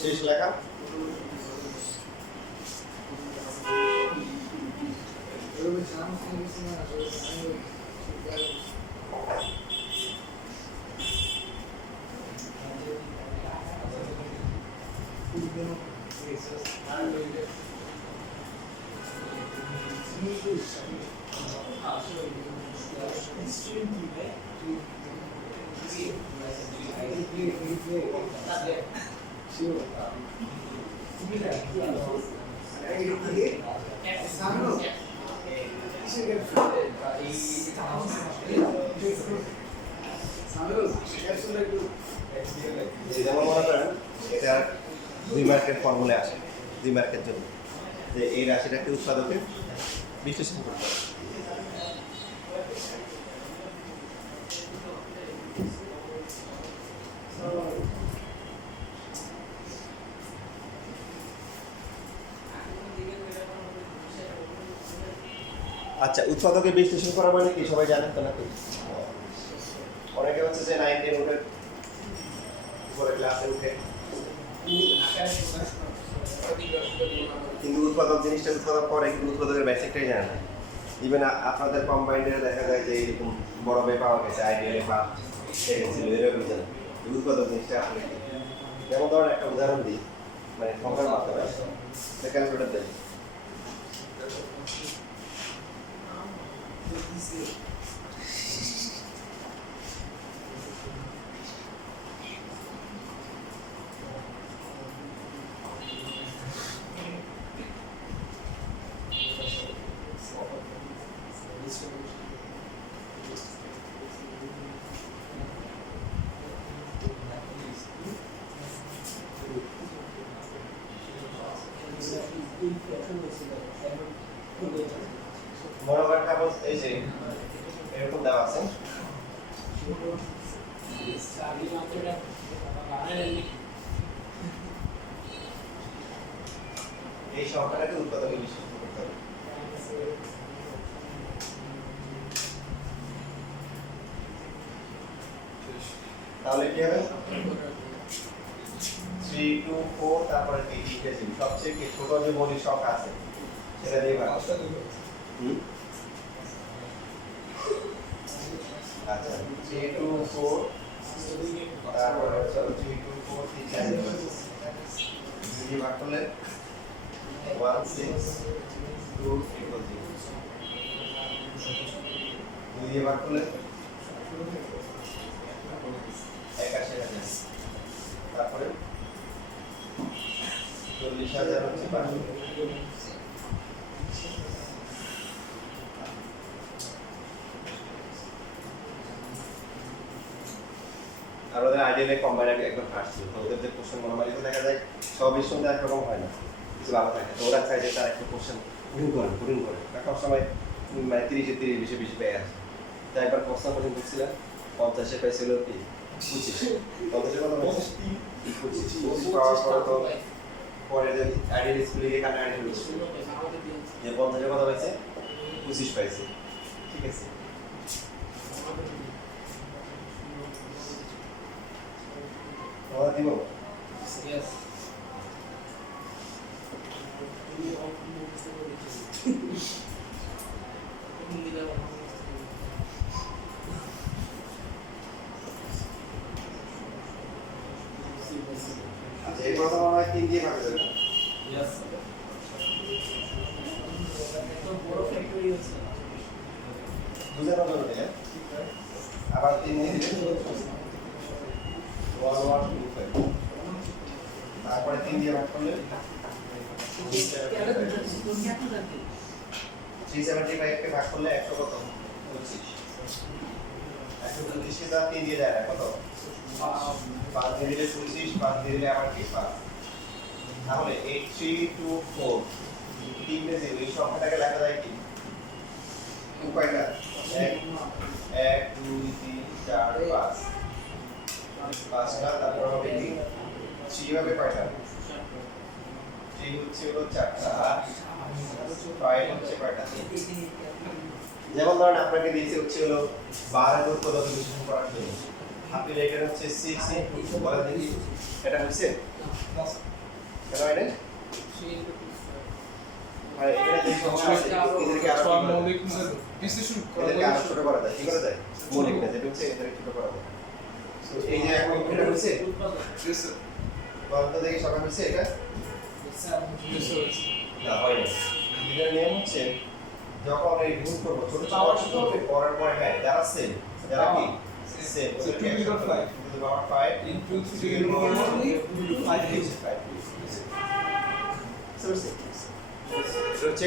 শেষ লেখা যেমন মনে করেন এটা 2 মার্কের ফর্মুলা আসে 2 মার্কের জন্য যে এই রাশিটাকে উৎপাদকে বিশ্লেষণ করতে হবে। আচ্ছা, উৎপাদকে বিশ্লেষণ করা মানে কি সবাই জানেন তো নাকি? অনেকে হচ্ছে যে 9 10 উঠে পরে ক্লাসে উঠে কিন্তু উৎপাদক জিনিসটা উৎপাদক করে কিন্তু উৎপাদকের বেসিকটাই জানে না। ইভেন আপনাদের কম্বাইন্ডে দেখা যায় যে এরকম বড় বে পাওয়া গেছে আইডিয়ালে বা ছিল এরকম জানে উৎপাদক জিনিসটা আসলে কি। যেমন ধরেন একটা উদাহরণ দিই, মানে সংখ্যার মাধ্যমে ক্যালকুলেটর দেয় মনে করেন কাগজ এই যে এরকম দেওয়া আছে, এই সংখ্যাটাকে উৎপাদকে বিশ্লেষণ করতে হবে। তাহলে কি হবে 3 2 4 তারপরে কি লিখেছি সবচেয়ে কি ছোট যে মৌলিক সংখ্যা আছে সেটা দিয়ে ভাগ। আচ্ছা 3 2 4 তারপরে 3 2 4 3 দিয়ে ভাগ করলে 1 6 2 0 দিয়ে ভাগ করলে 81,000 তারপরে 40,000 হচ্ছে 500। আর ওদের আইডিয়ালে কম্বাইনার একদম ফার্স্ট ছিল, ওদের যে কোশ্চেন নরমালি তো দেখা যায় সবই সঙ্গে একরকম হয় না, কিছু ভালো থাকে। তো ওরা চাই যে তার একটা কোশ্চেন পুরিং করে সব সময় মানে 30-এ 30 20-এ পেয়ে আসে। তাই একবার প্রশ্ন কোশ্চেন করছিলাম 50-এ পাইছিল কি 25, 50-এ কত পাইছে 25 পাওয়ার পর তো পরে আইডিয়াল স্কুলে গিয়ে কাটা আইডিয়াল স্কুল যে 50-এ কত পাইছে 25 পাইছে। ঠিক আছে, দিব Yes. আচ্ছা, এই কথা আমরা 3 দিয়ে ভাগ করব। Yes. তো বড় ফ্যাক্টরি আছে বুঝানো যাবে না আবার 3 দিয়ে দিলে 1 1 2 5 তারপরে 3 দিয়ে ভাগ করলে 375 কে ভাগ করলে 100 কত 25, 125 কে তার 3 দিয়ে দেয় কত 5 দিয়ে দিলে 25, 5 দিয়ে দিলে আবার কি 5। তাহলে 8324 তিনটে যে এই সংখ্যাটাকে লেখা যায় কি উপায়টা 1 2 3 4 5 পাঁচটা, তারপর হবে কি 3 হবে কয়টা 3 হচ্ছে হলো 4টা, আর 5 হচ্ছে কয়টা 3 যেমন ধরেন আপনাকে দিয়েছে হচ্ছে হলো 12 এর উৎপাদক বিশ্লেষণ করার জন্য আপনি এখানে হচ্ছে 6 ইনটু বলা দেখি এটা হচ্ছে কেন এটা আর এখানে যে সংখ্যা আছে এদেরকে আরো মৌলিক বিশ্লেষণ এদেরকে আরো ছোট করা যায় কি করা যায় মৌলিক না যেটা হচ্ছে এদেরকে ছোট করা যায় তো এই যে এখন এটা হচ্ছে বলতে দেখি সকাল হচ্ছে এটা না হয় না এটার নিয়ম হচ্ছে যখন এই গুণ করব ছোট ছোট ছোট হবে করার পরে হ্যাঁ যারা সেম যারা কি same So 2 to the 5 to the power 5 into 3 to the power 5 is এটা হচ্ছে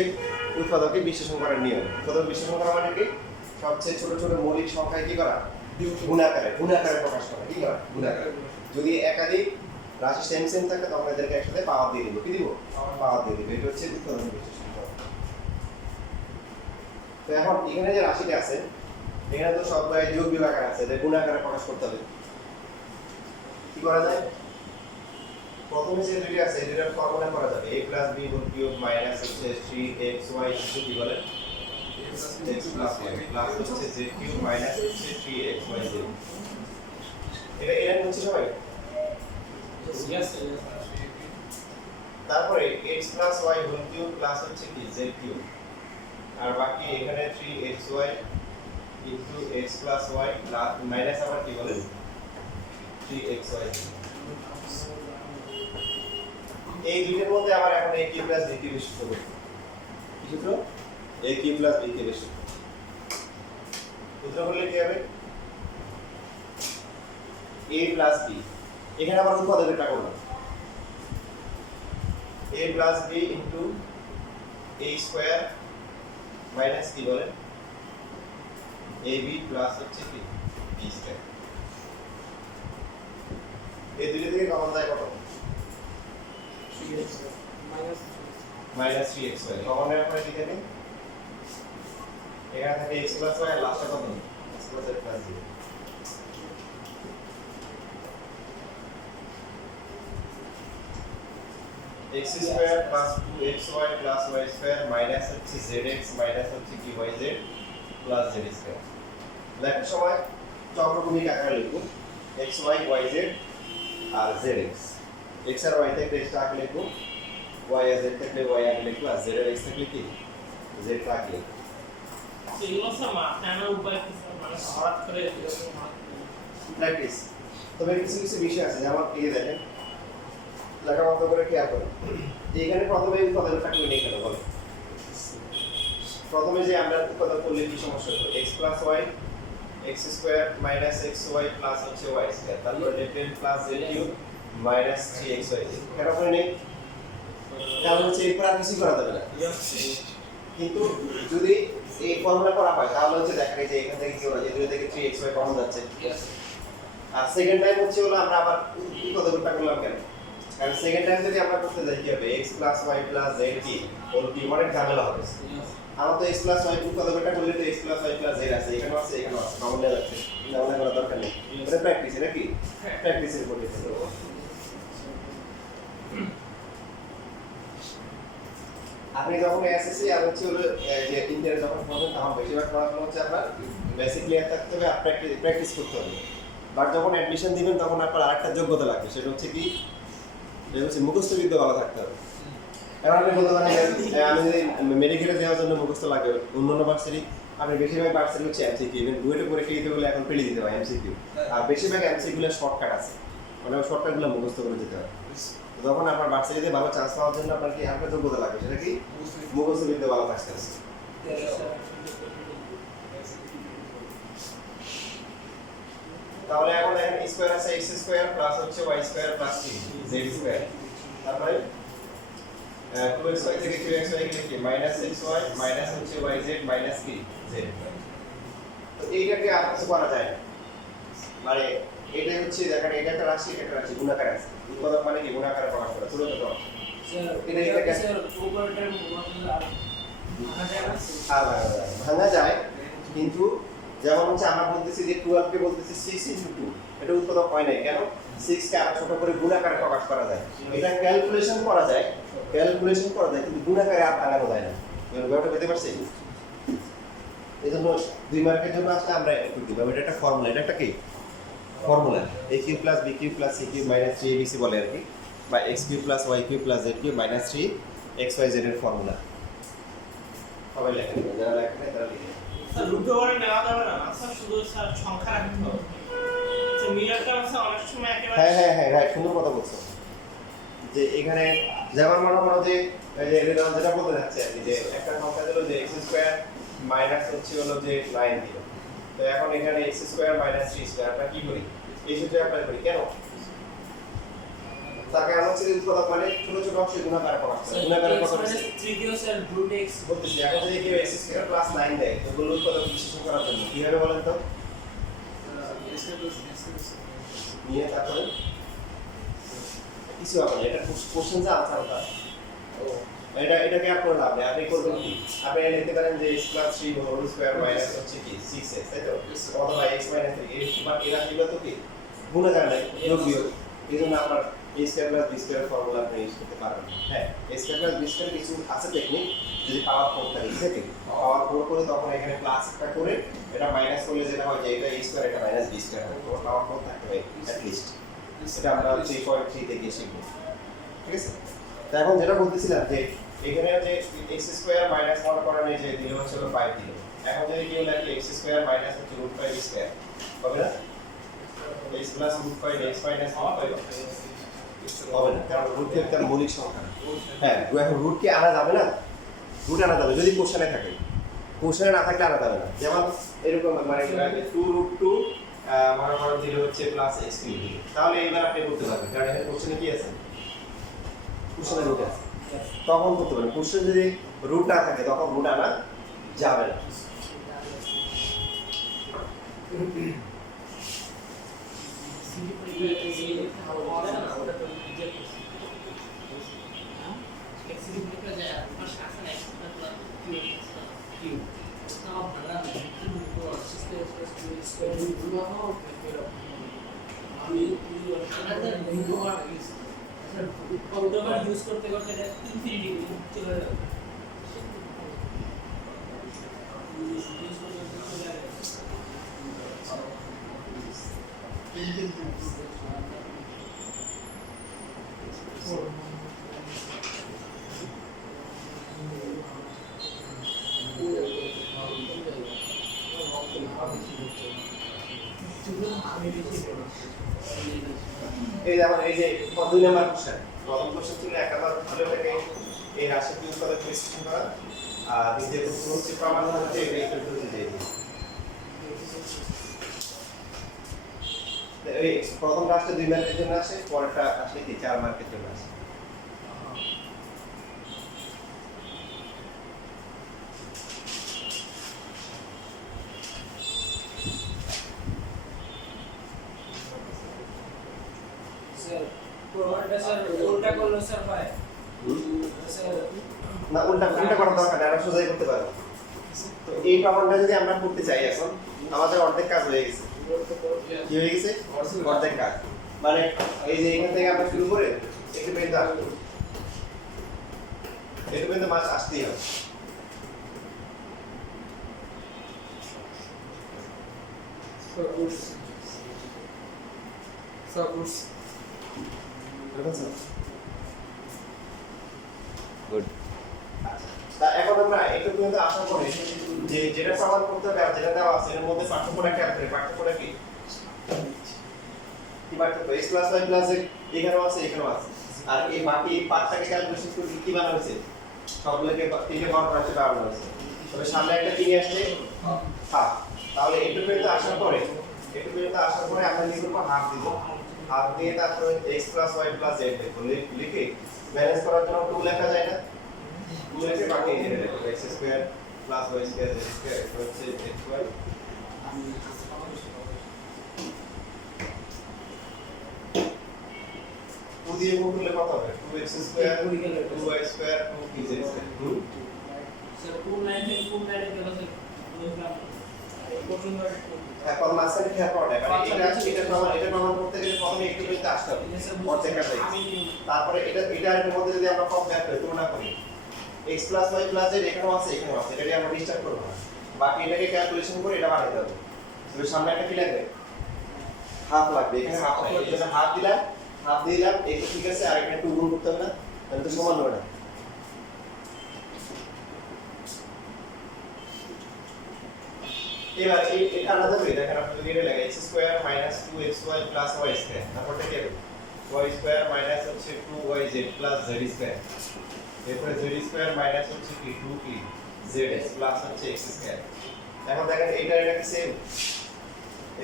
উৎপাদকে বিশ্লেষণ করার নিয়ম উৎপাদক বিশ্লেষণ করা মানে কি সবচেয়ে ছোট ছোট মৌলিক সংখ্যায় কি করা গুণাকারে প্রকাশ করা কি করা গুণাকারে যদি একাধিক রাশি সেম সেম থাকে তখন এদেরকে একসাথে পাওয়ার দিয়ে দিব কি দিব পাওয়ার দিয়ে দিব এটা হচ্ছে উৎপাদক বিশ্লেষণ করা তো এখন এখানে যে রাশিটা আছে এখানে তো সব যোগ বিভাগ আছে এটা গুণাকারে প্রকাশ করতে হবে কি করা যায় প্রথমে যে দুইটা আছে এটার ফর্মুলা করা যাবে a + b whole cube minus হচ্ছে 3xy কি বলে x + y প্লাস হচ্ছে z কিউব মাইনাস হচ্ছে 3xyz এটা হচ্ছে সবাই Yes. তারপরে x + y whole cube plus হচ্ছে কি z কিউব আর বাকি এখানে 3xy into x + y plus minus আবার কি বলে 3xy এই দুইটার মধ্যে আবার এখন a cube plus b cube সূত্র করব কি সূত্র a cube plus b cube সূত্র করলে কি হবে a প্লাস b এখানে আবার উৎপাদকটা করলাম a plus b into a square minus কি বলে ab প্লাস হচ্ছে কি b স্কয়ার এই দুটো থেকে কমন যায় কত মাইনাস 3xy কমন নেওয়ার পরে লিখে নিন এখানে থাকে x + y আর লাস্টে কত x + y plus 0 x square plus 2xy plus y square minus হচ্ছে zx মাইনাস হচ্ছে কি yz প্লাস z স্কয়ার লেখার সময় চক্রক্রমিক আকারে লিখুন xy yz আর zx x আর y থেকে x আঁকলে লিখো y আর z থেকে y আঁকলে লিখো আর z আর x থেকে কি z আঁকলে এগুলো সব মাথানোর উপায় কি স্যার মানে হঠাৎ করে এরকম প্র্যাকটিস তবে কিছু কিছু বিষয় আছে যেমন এই দেখেন লেখা মতো করে খেয়াল করুন এখানে প্রথমে উৎপাদকটা কি নেই কেন বলো প্রথমে যে আমরা উৎপাদক করলে কি সমস্যা হতো x + y x square minus xy plus হচ্ছে y স্কয়ার তারপর left plus z cube minus 3xy কেন করে নেই কারণ হচ্ছে এরপর আর কিছু করা যাবে না কিন্তু যদি এই ফর্মুলা করা হয় তাহলে হচ্ছে দেখা যায় যে এখান থেকে কি হলো যে 2 থেকে 3xy কমন যাচ্ছে আর সেকেন্ড টাইম হচ্ছে হলো আমরা আবার উৎপাদকটা করলাম কেন কারণ সেকেন্ড টাইম যদি আমরা করতে যাই কি হবে x + y + z কি হোল কি অনেক ঝামেলা হবে আমার তো x + y উৎপাদকটা করলে তো x + y + z আছে এখানেও আছে কমন নেওয়া যাচ্ছে ঝামেলা করার দরকার নেই এটা প্র্যাকটিস এটা কি প্র্যাকটিসের উপর ডিপেন্ড করবে আপনি যখন এসএসসি আর হচ্ছে হলো যে ইন্টারে যখন পড়বেন তখন বেশিরভাগ পড়াশোনা হচ্ছে আপনার বেসিক ক্লিয়ার থাকতে হবে আর প্র্যাকটিস করতে হবে বাট যখন অ্যাডমিশন দিবেন তখন আপনার আরেকটা যোগ্যতা লাগবে সেটা হচ্ছে কি এটা হচ্ছে মুখস্থ বিদ্যা ভালো থাকতে হবে কারণ আপনি বলতে পারেন আমি যদি মেডিকেলে দেওয়ার জন্য মুখস্থ লাগে অন্যান্য ভার্সিটি আপনি বেশিরভাগ ভার্সিটি হচ্ছে এমসিকিউ ইভেন বুয়েটে পরীক্ষা দিতে গেলে এখন পেলে দিতে হয় এমসিকিউ আর বেশিরভাগ এমসিকিউগুলো শর্টকাট আছে মানে শর্টকাটগুলো মুখস্থ করে দিতে হয় যখন আপনার ভার্সিটিতে ভালো চান্স পাওয়ার জন্য আপনার কি একটা যোগ্যতা লাগবে সেটা কি মুখস্থ বিদ্যা ভালো থাকতে হবে তাহলে এখন দেখেন স্কয়ার আছে x স্কয়ার প্লাস হচ্ছে y square plus 3 z square তারপরে 2xy থেকে 3xy গেলে কি -xy মাইনাস হচ্ছে yz মাইনাস কি z তো এইটাকে আর কিছু করা যায় না মানে এটা হচ্ছে দেখেন এটা একটা রাশি এটা একটা রাশি গুণাকার আছে উৎপাদক মানে কি গুণাকারে প্রকাশ করা ছোট ছোট স্যার স্যার উপরের আর ভাঙা যায় কিন্তু যেমন হচ্ছে আমরা বলতেছি যে 12 কে বলতেছি 6 * 2 এটা উৎপাদক হয় না কেন 6 কে আরো ছোট করে গুণাকারে প্রকাশ করা যায় এটা ক্যালকুলেশন করা যায় কিন্তু গুণাকারে আর ভাঙানো যায় না ব্যাপারটা বুঝতে পারছেন এই জন্য 2 মার্কের জন্য আসলে আমরা একটু দিব এটা একটা ফর্মুলা, এটা একটা কি formula a cube plus b cube plus c cube minus 3abc বলে আর কি, বা x cube plus y cube plus z cube minus 3xyz এর ফর্মুলা। সবাই লেখেন, যারা লেখেন তারা লিখে। স্যার রুট ওভারে নেওয়া যাবে না স্যার, শুধু স্যার সংখ্যা রাখতে হবে। যে মিলার টার্ম স্যার অনেক সময় একেবারে হ্যাঁ রাইট, সুন্দর কথা বলছো। যে এখানে যেমন মনে করো যে এই যে যেটা বলতে যাচ্ছে আর কি, যে একটা সংখ্যা দিল যে x স্কয়ার মাইনাস হচ্ছে হলো যে 9 দিল, তো এখন এখানে x স্কয়ার মাইনাস 3 স্কয়ার আমরা কি করি, এই সূত্রে অ্যাপ্লাই করি কেন? তার কারণ হচ্ছে যে উৎপাদক মানে ছোট ছোট অংশে গুণাকার করা হয়, গুণাকারে কত হচ্ছে 3 কিউ স্যার রুট x বলতেছি। এখন যদি কেউ x স্কয়ার প্লাস 9 দেয় তো গুণ উৎপাদক বিশ্লেষণ করার জন্য কিভাবে বলেন তো? নিয়ে তারপরে কিছু হবে না, এটা কোশ্চেন যে আনসার ওটা এটাকে আর করে লাভ নেই। আপনি করবেন কি, আপনি লিখতে পারেন যে x plus 3 whole square minus হচ্ছে কি 6x, তাই তো? অথবা x মাইনাস 3, এই এরা এগুলো তো কি গুণাকার নাই, যোগ এই জন্য আপনার a square plus b square formula আপনি ইউজ করতে পারবেন। হ্যাঁ, a square plus b square কিছু আছে টেকনিক, যদি পাওয়ার 4 থাকে সেটিং পাওয়ার 4 করে তখন এখানে প্লাস একটা করে এটা মাইনাস করলে যেটা হয় যে এটা a স্কয়ার এটা মাইনাস b স্কয়ার হবে, তো পাওয়ার 4 থাকতে হবে অ্যাট লিস্ট। সেটা আমরা 3.3 থেকে শিখব, ঠিক আছে? তো এখন যেটা বলতেছিলাম যে এখানে যে x স্কয়ার মাইনাস মনে করেন এই যে দিল হচ্ছে 5 দিল, এখন যদি কেউ লেখে x স্কয়ার মাইনাস হচ্ছে √5 স্কয়ার হবে না? x প্লাস √5 x মাইনাস √5 হবে না, কারণ রুট একটা মৌলিক সংখ্যা। হ্যাঁ, এখন রুট কি আনা যাবে না? রুট আনা যাবে যদি কোশ্চেনে থাকে, কোশ্চেনে না থাকলে আনা যাবে না। যেমন এরকম মানে 2√2 মনে করেন দিলে হচ্ছে প্লাস x কিউব, তাহলে এইবার আপনি করতে পারবেন, কারণ এখানে কোশ্চেনে কি আছে, কোশ্চেনে রুট আছে, তখন করতে পারবেন। কোশ্চেন যদি রুট না থাকে তখন রুট আনা যাবে না। ইউজ করতে করতে ইনফিনিটি চলে যাবে। এই যেমন এই যে 2 নাম্বার কোশ্চেন, প্রথম কোশ্চেন ছিল একাধার ভালো থেকে এই রাশিটি উৎপাদক বিশ্লেষণ করা, আর দ্বিতীয় প্রশ্ন হচ্ছে প্রমাণ হচ্ছে এই ভেক্টর দুটি দিয়ে এই প্রথম রাশিটা 2 মার্কের জন্য আসে, পরেরটা আসলে কি 4 মার্কের জন্য আসে। উল্টা করলে স্যার হয় না, উল্টা করার দরকার নেই, আমরা সোজাই করতে পারবো। তো এই প্রমাণটা যদি আমরা করতে চাই, এখন আমাদের অর্ধেক কাজ হয়ে গেছে। কি হয়ে গেছে? অর্ধেক কাজ মানে এই যে এখান থেকে আমরা শুরু করে একটু পর্যন্ত আসবো, একটু পর্যন্ত মাছ আসতেই হবে। গুড। তা এখন আমরা একটু পর্যন্ত আশা করি যে যেটা প্রমাণ করতে হবে আর যেটা দেওয়া আছে এর মধ্যে পার্থক্যটা কি আছে? পার্থক্যটা কি? কি পার্থক্য? x plus y plus z এখানেও আছে এখানেও আছে, আর এই বাকি পার্টটাকে ক্যালকুলেশন করে কি বানানো হয়েছে? সবগুলোকে 3 পাওয়ার পাঁচে বানানো হয়েছে, তবে সামনে একটা 3 আসছে হাফ। তাহলে একটু পর্যন্ত আসার পরে আমরা কি করব? হাফ দিব, হাফ দিয়ে তারপরে x plus y plus z লিখে ব্যালেন্স করার জন্য 2 লেখা যায় না? 2 লিখে বাকি এখানে লিখব x square plus y square z square হচ্ছে xy। দিয়ে গুণ করলে কত হবে? 2x square 2y square 2z square. Sir কোন লাইন থেকে কোন লাইনে গেল স্যার পছন্দ হ্যাঁ, কত মাসের খেয়াল করা যায়, মানে এটা প্রমাণ করতে গেলে প্রথমে একটু পর্যন্ত আসতে হবে অর্ধেক কাছে, তারপরে এটার মধ্যে যদি আমরা কম ব্যাক করি তুলনা করি x plus y plus z এখানেও আছে এখানেও আছে, এটা আমরা ডিস্টার্ব করব না, বাকি এটাকে ক্যালকুলেশন করে এটা বানাতে হবে। তবে সামনে একটা কি লাগবে? হাফ লাগবে। এখানে হাফ লাগবে। এই জন্য হাফ দিলাম, এই তো ঠিক আছে, আর এখানে একটু গুণ করতে হবে না? তাহলে তো সমান হবে না। এবার এটা আলাদা যাবে, দেখেন আপনি যদি এটা লেখেন x square minus 2xy plus y square, তারপরটা কি হবে? y স্কয়ার মাইনাস হচ্ছে 2yz প্লাস z স্কয়ার, এরপরে z স্কয়ার মাইনাস হচ্ছে কি 2z প্লাস হচ্ছে x স্কয়ার। এখন দেখেন এটা কি সেম?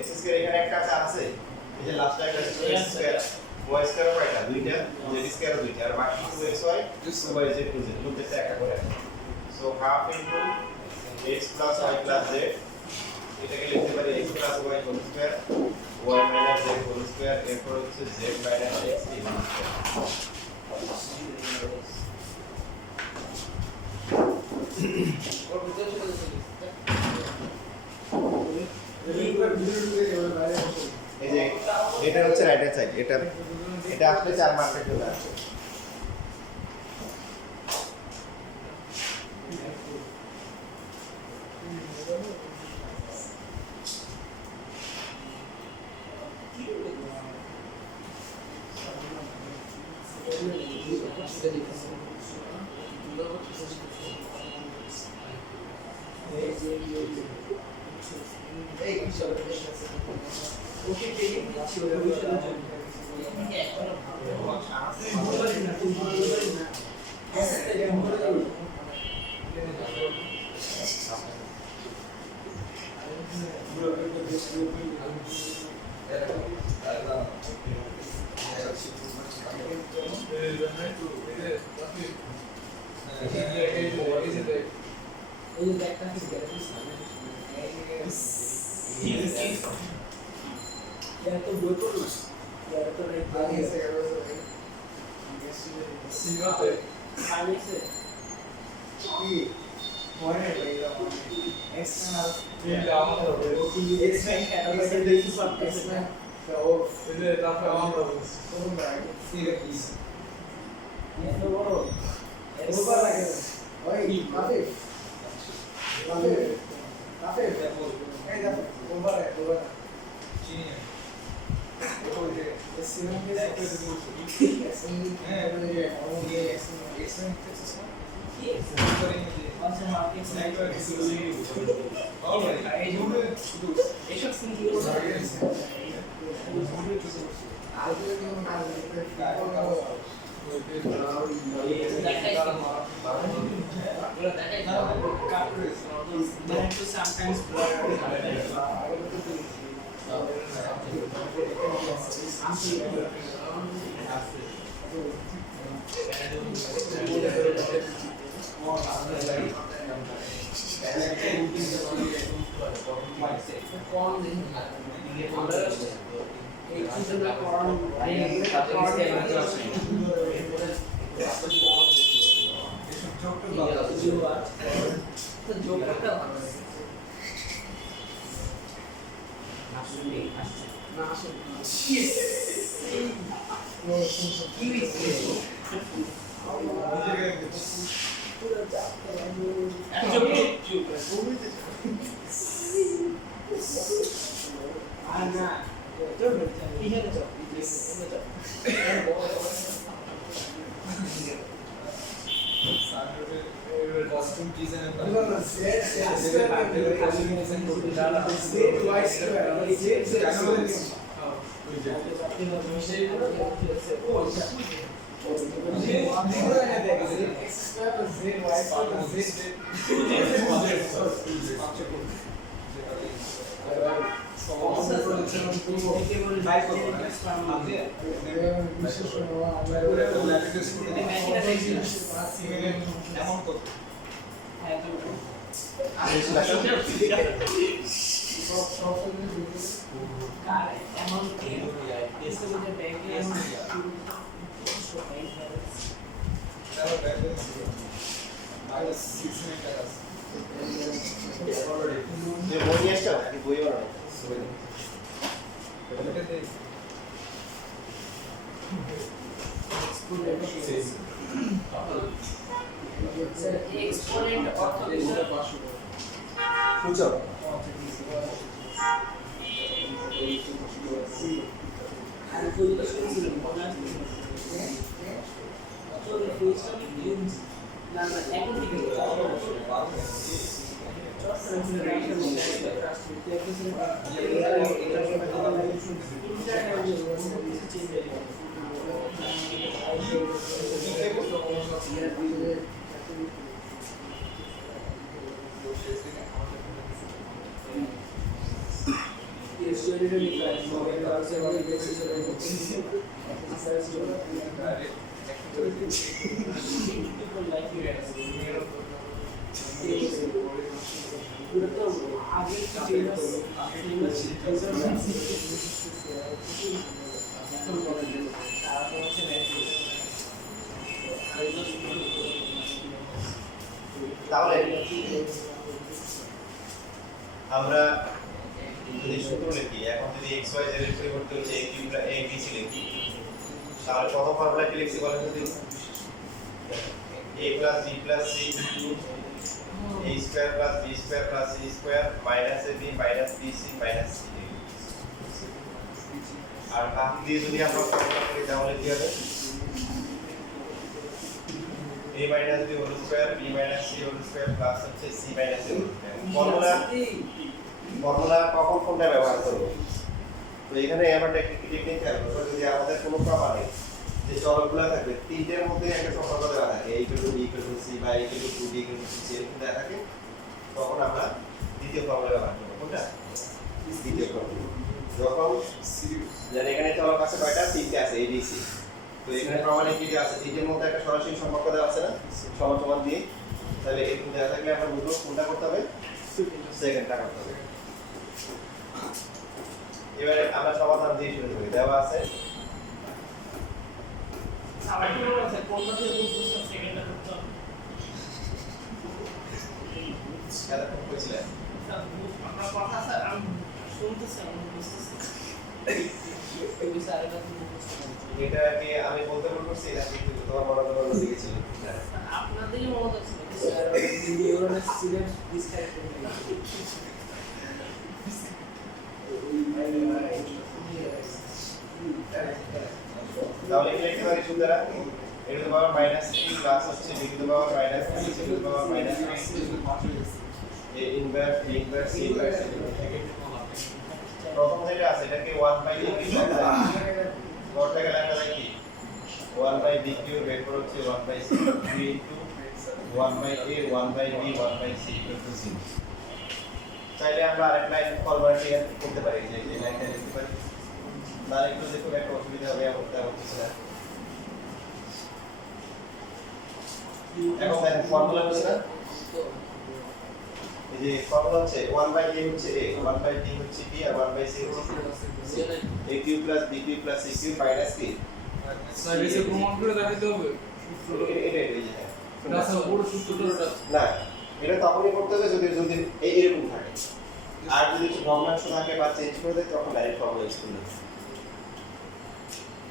x স্কয়ার এখানে একটা আছে, এই যে লাস্টে একটা আছে x স্কয়ার, y স্কয়ার কয়টা? দুইটা, z স্কয়ার দুইটা, আর বাকি 2xy 2yz 2z প্রত্যেকটা একটা করে আছে। So half into x plus y plus z, এটাকে লিখতে পারি x plus y whole square, y minus z whole square, এরপর হচ্ছে z minus x whole square. এই যে এটা হচ্ছে রাইট হ্যান্ড সাইড, এটা আসলে 4 মার্কের জন্য আছে। exponent of বুঝছো? তাহলে আমরা যদি সূত্র লিখি, এখন যদি x y z এর পরিবর্তে হচ্ছে a cube a b c লিখি, তাহলে কত ফর্মুলা কি লিখছি বলেন তো? a plus b plus c a square plus b square plus c square minus ab minus bc minus c। আর বাকি দিয়ে যদি আমরা ফর্মুলা করি তাহলে কি হবে? a minus b whole square b minus c whole square plus হচ্ছে c minus a whole square। Formula কখন কোনটা ব্যবহার করব? তো এখানে আমরা টেকনিক থাকবে, যদি আমাদের কোনো প্রমাণে যে চলকগুলো থাকবে তিনটের মধ্যে একটা সম্পর্ক দেওয়া থাকে a = b = c বা a = 2b = c এরকম দেওয়া থাকে, তখন আমরা দ্বিতীয় ফর্মুলা ব্যবহার করব। কোনটা? দ্বিতীয় ফর্মুলা। যখন জানি এখানে চলক আছে কয়টা? তিনটে আছে a b c। তো এখানে প্রমাণে কি দেওয়া আছে? তিনটের মধ্যে একটা সরাসরি সম্পর্ক দেওয়া আছে না, সমান সমান দিয়ে। তাহলে এরকম দেওয়া থাকলে আমরা বুঝবো কোনটা করতে হবে, সেকেন্ডটা করতে হবে। এবারে আমরা সমাধান দিয়ে শুরু করি। দেওয়া আছে আবার কি বলছে কোনটা থেকে বুঝছো সেকেন্ডটা করতে হবে? সেটা কোন কইছিলেন? আপনার কথা স্যার আমি শুনতেছি, আমি বুঝতেছি। এই বিষয়ে এটা কি আমি বলতে ভুল করছি নাকি তোমার মনে হয় অন্য দিকে ছিল? আপনাদেরই মত আছে স্যার, নিউরনের সিলেক্ট ডিসক্রাইব করতে। তাহলে কি লিখতে পারি সুতরাং a to power minus c plus হচ্ছে b to power minus c c to power minus a inverse b inverse c inverse প্রথম যেটা আছে এটাকে 1/a কি করতে গেলে আমরা দেখি 1/b কিউব বের করে হচ্ছে 1/c 3 into 1/a 1/b 1/c = 0। চাইলে আমরা আরেক লাইন ফরওয়ার্ড করতে পারি, যে এই লাইনটা লিখতে পারি, না একটু যে খুব একটা অসুবিধা হবে এমন কিছু না। এখন দেখেন ফর্মুলা হচ্ছে না, এই যে ফর্মুলা হচ্ছে 1/a হচ্ছে a 1/b হচ্ছে b আর 1/c হচ্ছে c। a cube plus b cube plus c cube minus কি স্যার এসে প্রমাণ করে দেখাইতে হবে। এটা এই যে না স্যার পুরো সূত্রটা না, এটা তখনই করতে হবে যদি যদি এইরকম থাকে। আর যদি ভগ্নাংশ থাকে বা চেঞ্জ করে দেয় তখন ডাইরেক্ট ফর্মুলা ইউজ করতে হবে।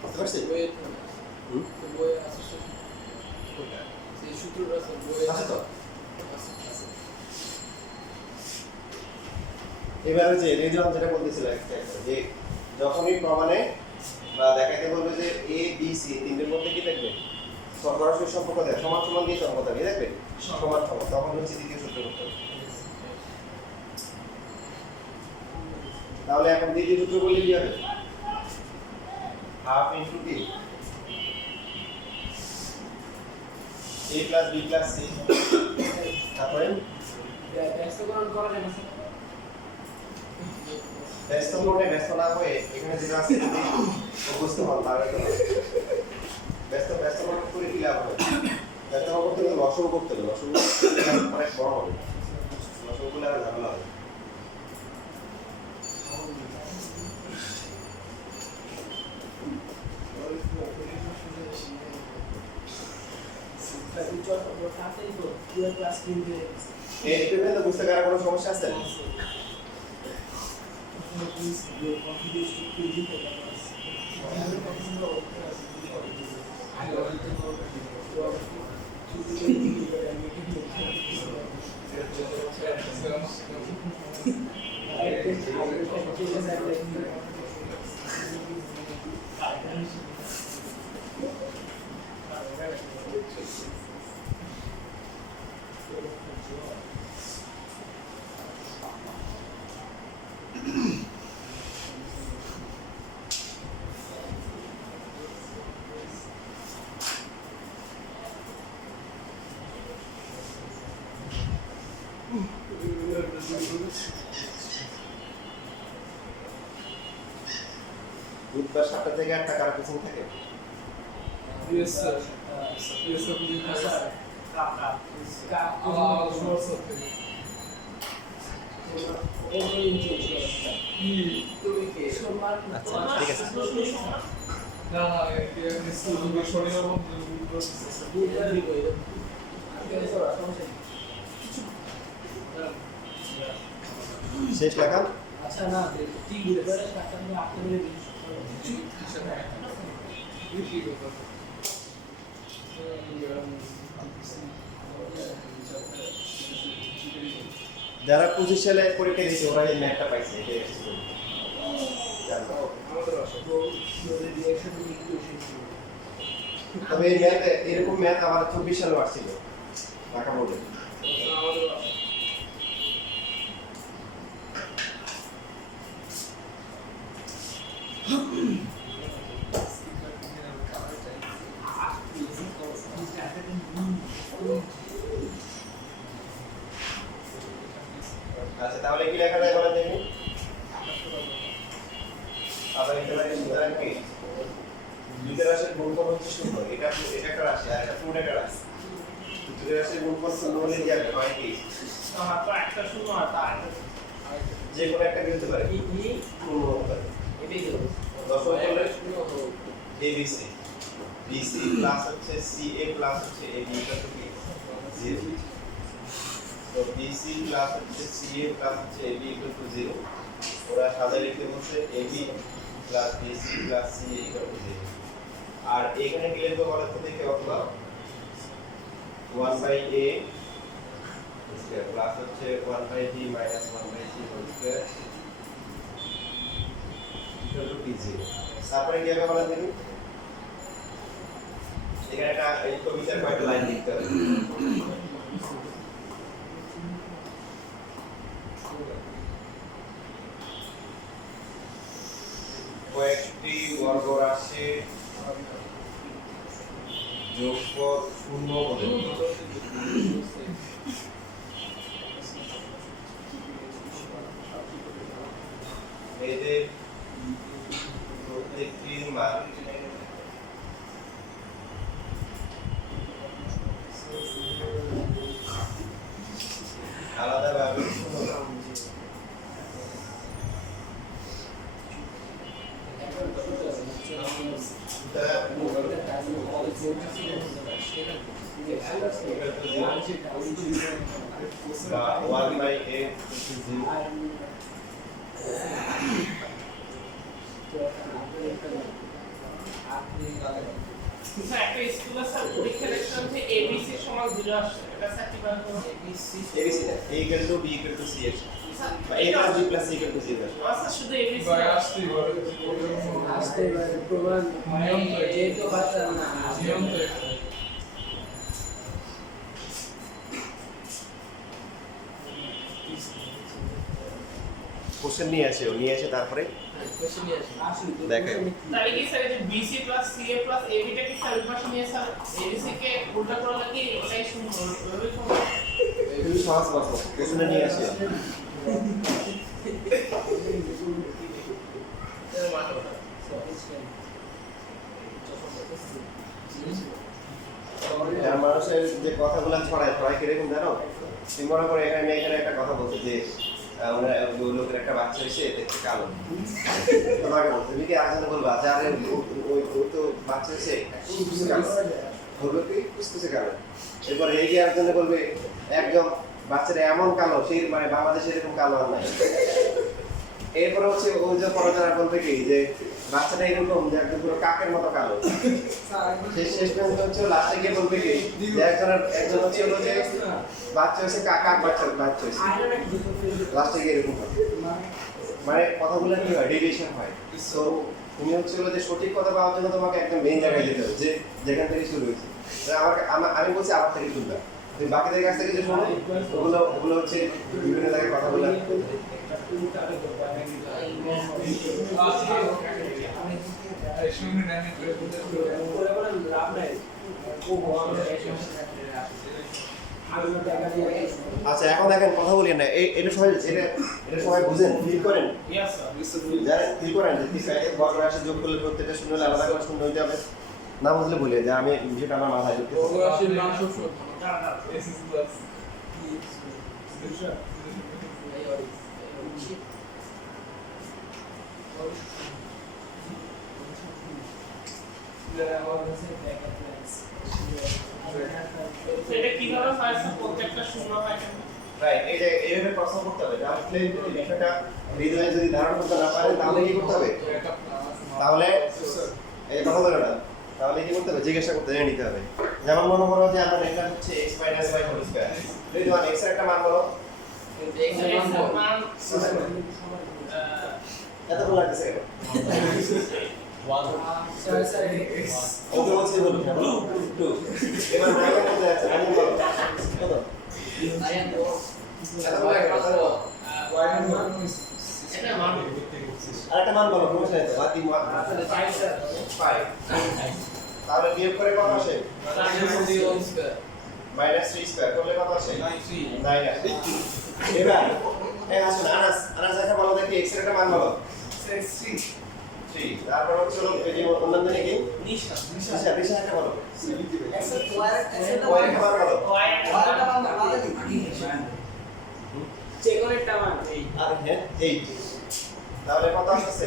বুঝতে পারছিস? বই আছে সেই সূত্রটা স্যার বই আছে তো? এবারে যে রেজাল্ট যেটা বলতেছিলাম যে যখনই প্রমাণে বা দেখাইতে বলবে যে a b c তিনটের মধ্যে কি থাকবে সরাসরি সম্পর্ক দেয়, সমান সমান দিয়ে সম্পর্ক থাকবে, দেখবে সমান সমান, তখন হচ্ছে দ্বিতীয় সূত্র করতে হবে। তাহলে এখন দ্বিতীয় সূত্র বললে কি হবে? হাফ ইনটু কি a plus b plus c, তারপরে ব্যস্তকরণ করা যাবে স্যার। ব্যস্ত মোডে ব্যস্ত না হয়ে এখানে যেটা আছে যদি বুঝতে পারো তাহলে তো ব্যস্ত মোড করে কি লাভ হবে? ব্যস্ত মোড করতে গেলে লসও করতে হবে, লসও অনেক বড় হবে, লসও করলে আর ঝামেলা হবে। এই পর্যন্ত বুঝতে কারো কোনো সমস্যা আছে? বুধবার 7টা থেকে 8টা কারা কোচিং থাকে? ইয়েস স্যার ইয়েস স্যার বুঝি স্যার আমার শর্টস থেকে আচ্ছা ঠিক আছে। না না এই স্কুল শনিবার শেষ লেখা আচ্ছা না তিন ঘুরে বেড়ে 7টা থেকে 8টা মিনিট যারা 25 সালে পরীক্ষা দিয়েছে ওরা এই ম্যাথটা পাইছে এটা জানতো। তবে এই ম্যাথ এরকম ম্যাথ আমার 24 সালে আসছিল ঢাকা বোর্ডে। আচ্ছা তাহলে কি লেখা যায় বলেন দেখি? আবার এখানে সুতরাং কি দুইটা রাশির গুণফল হচ্ছে শূন্য, এটা একটা রাশি আর এটা পুরো একটা রাশি। দুইটা রাশির গুণফল শূন্য হলে কি হবে? হয় কি তো একটা শূন্য আর তার যে কোনো একটা বিন্দু পারে পূর্ণ হতে পারে। এটাই তো দশম করলে ABC BC প্লাস হচ্ছে CA প্লাস হচ্ছে AB ইকুয়াল টু কি 0। তো BC প্লাস হচ্ছে CA প্লাস হচ্ছে AB ইকুয়াল টু 0। ওরা সাজায় লিখতে বলছে AB plus BC plus CA equal to 0। আর এখানে কি লিখবো বলো তো দেখে অথবা 1/a স্কয়ার প্লাস হচ্ছে 1/b minus 1/c whole square equal to p0। তারপরে কি হবে বলেন দেখি? এখানে একটা এই কবিতার কয়েকটা লাইন লিখতে হবে। কয়েকটি বর্গ রাশির যোগফল শূন্য হলে এদের প্রত্যেকটির মান আলাদাভাবে শূন্য হবে। One by a একটা স্কুলে স্যার পরীক্ষা দেখলাম যে ABC সমান 0 আসছে এটা স্যার কিভাবে করব? ABC না a equal to b equal to c এর বা a plus b plus c equal to 0 আচ্ছা শুধু ABC ভাই আসতেই পারে আসতে পারে প্রমাণ নিয়ম তো যেহেতু বাচ্চা না নিয়ম তো কোশ্চেন নিয়ে আসে তারপরে কোশ্চেন নিয়ে আসুন আসুন দেখেন। তাহলে কি স্যার এই যে BC plus CA plus AB টা কি স্যার পাশে নিয়ে স্যার ABC কে উল্টা করা লাগে ওটাই শুনবো ওইভাবে শুনবো খুবই সহজ কথা কোশ্চেন নিয়ে আসে। আর মানুষের যে কথাগুলো ছড়ায় কিরকম জানো? তুমি মনে করো এখানে একটা কথা বলছে যে ওই লোকের একটা বাচ্চা হয়েছে দেখতে কালো। তোমাকে বলতে তুমি কি আগে বলবা যে আরে ওই তো বাচ্চা হয়েছে কুচকুচে কালো, বলবে কি কুচকুচে কালো। এরপরে এই গিয়ে একজনে বলবে একদম বাচ্চাটা এমন কালো সেই মানে বাংলাদেশে এরকম কালো আর নাই। এরপরে হচ্ছে ওই যে পড়াশোনা বলবে কি যে বাচ্চাটা এরকম যে একদম পুরো কাকের মতো কালো। শেষ পর্যন্ত হচ্ছে লাস্টে গিয়ে বলবে কি যে একজন হচ্ছে হলো যে বাচ্চা হয়েছে কাক বাচ্চা হয়েছে লাস্টে গিয়ে এরকম হবে। মানে কথাগুলো কি হয় ডেভিয়েশন হয় তো তুমি হচ্ছে হলো যে সঠিক কথা পাওয়ার জন্য তোমাকে একদম মেইন জায়গায় যেতে হবে যে যেখান থেকে শুরু হয়েছে আমি বলছি আমার থেকে শুনবা তুমি বাকিদের কাছ থেকে যে শোনো ওগুলো হচ্ছে বিভিন্ন জায়গায় কথা বলে আচ্ছা এখন দেখেন কথা বলি না এটা সবাই বুঝেন ফিল করেন ইয়েস স্যার যারা ফিল করেন যে বড় রাশি যোগ করলে প্রত্যেকটা শূন্য হলে আলাদা করে শূন্য হইতে হবে না বুঝলে বলি যে আমি যেটা আমার মাথায় ঢুকতেছে বর্গরাশির মান সবসময় s is plus এটা কিভাবে হয় স্যার প্রত্যেকটা শূন্য হয় কেন রাইট এইভাবে প্রশ্ন করতে হবে তাহলে যদি বিষয়টা হৃদয়ে যদি ধারণ করতে না পারে তাহলে কি করতে হবে তাহলে এই কথা বলে না তাহলে কি করতে হবে জিজ্ঞাসা করতে জেনে নিতে হবে যেমন মনে করো যে আমরা দেখলাম হচ্ছে x - y হোল স্কয়ার যদি তোমার x এর একটা মান বলো এতক্ষণ লাগতেছে কেন ওকে বলছি বলো 2 এবার 9 এর মধ্যে আছে আমি বলো কত এতক্ষণ লাগে এটা মান আরেকটা মান বলো সমস্যা নেই তো বাকি মান 5 তাহলে বিয়োগ করে কত আসে -3 স্কয়ার করলে কত আসে 9 আসে এবার আসুন আনাস দেখা বলো দেখি x এর একটা মান বলো 3 তারপর হচ্ছে এই যে অন্যান্য কি দিশা একটা বলো y এর একটা মান বলো আর হ্যাঁ 8 তাহলে কত আসছে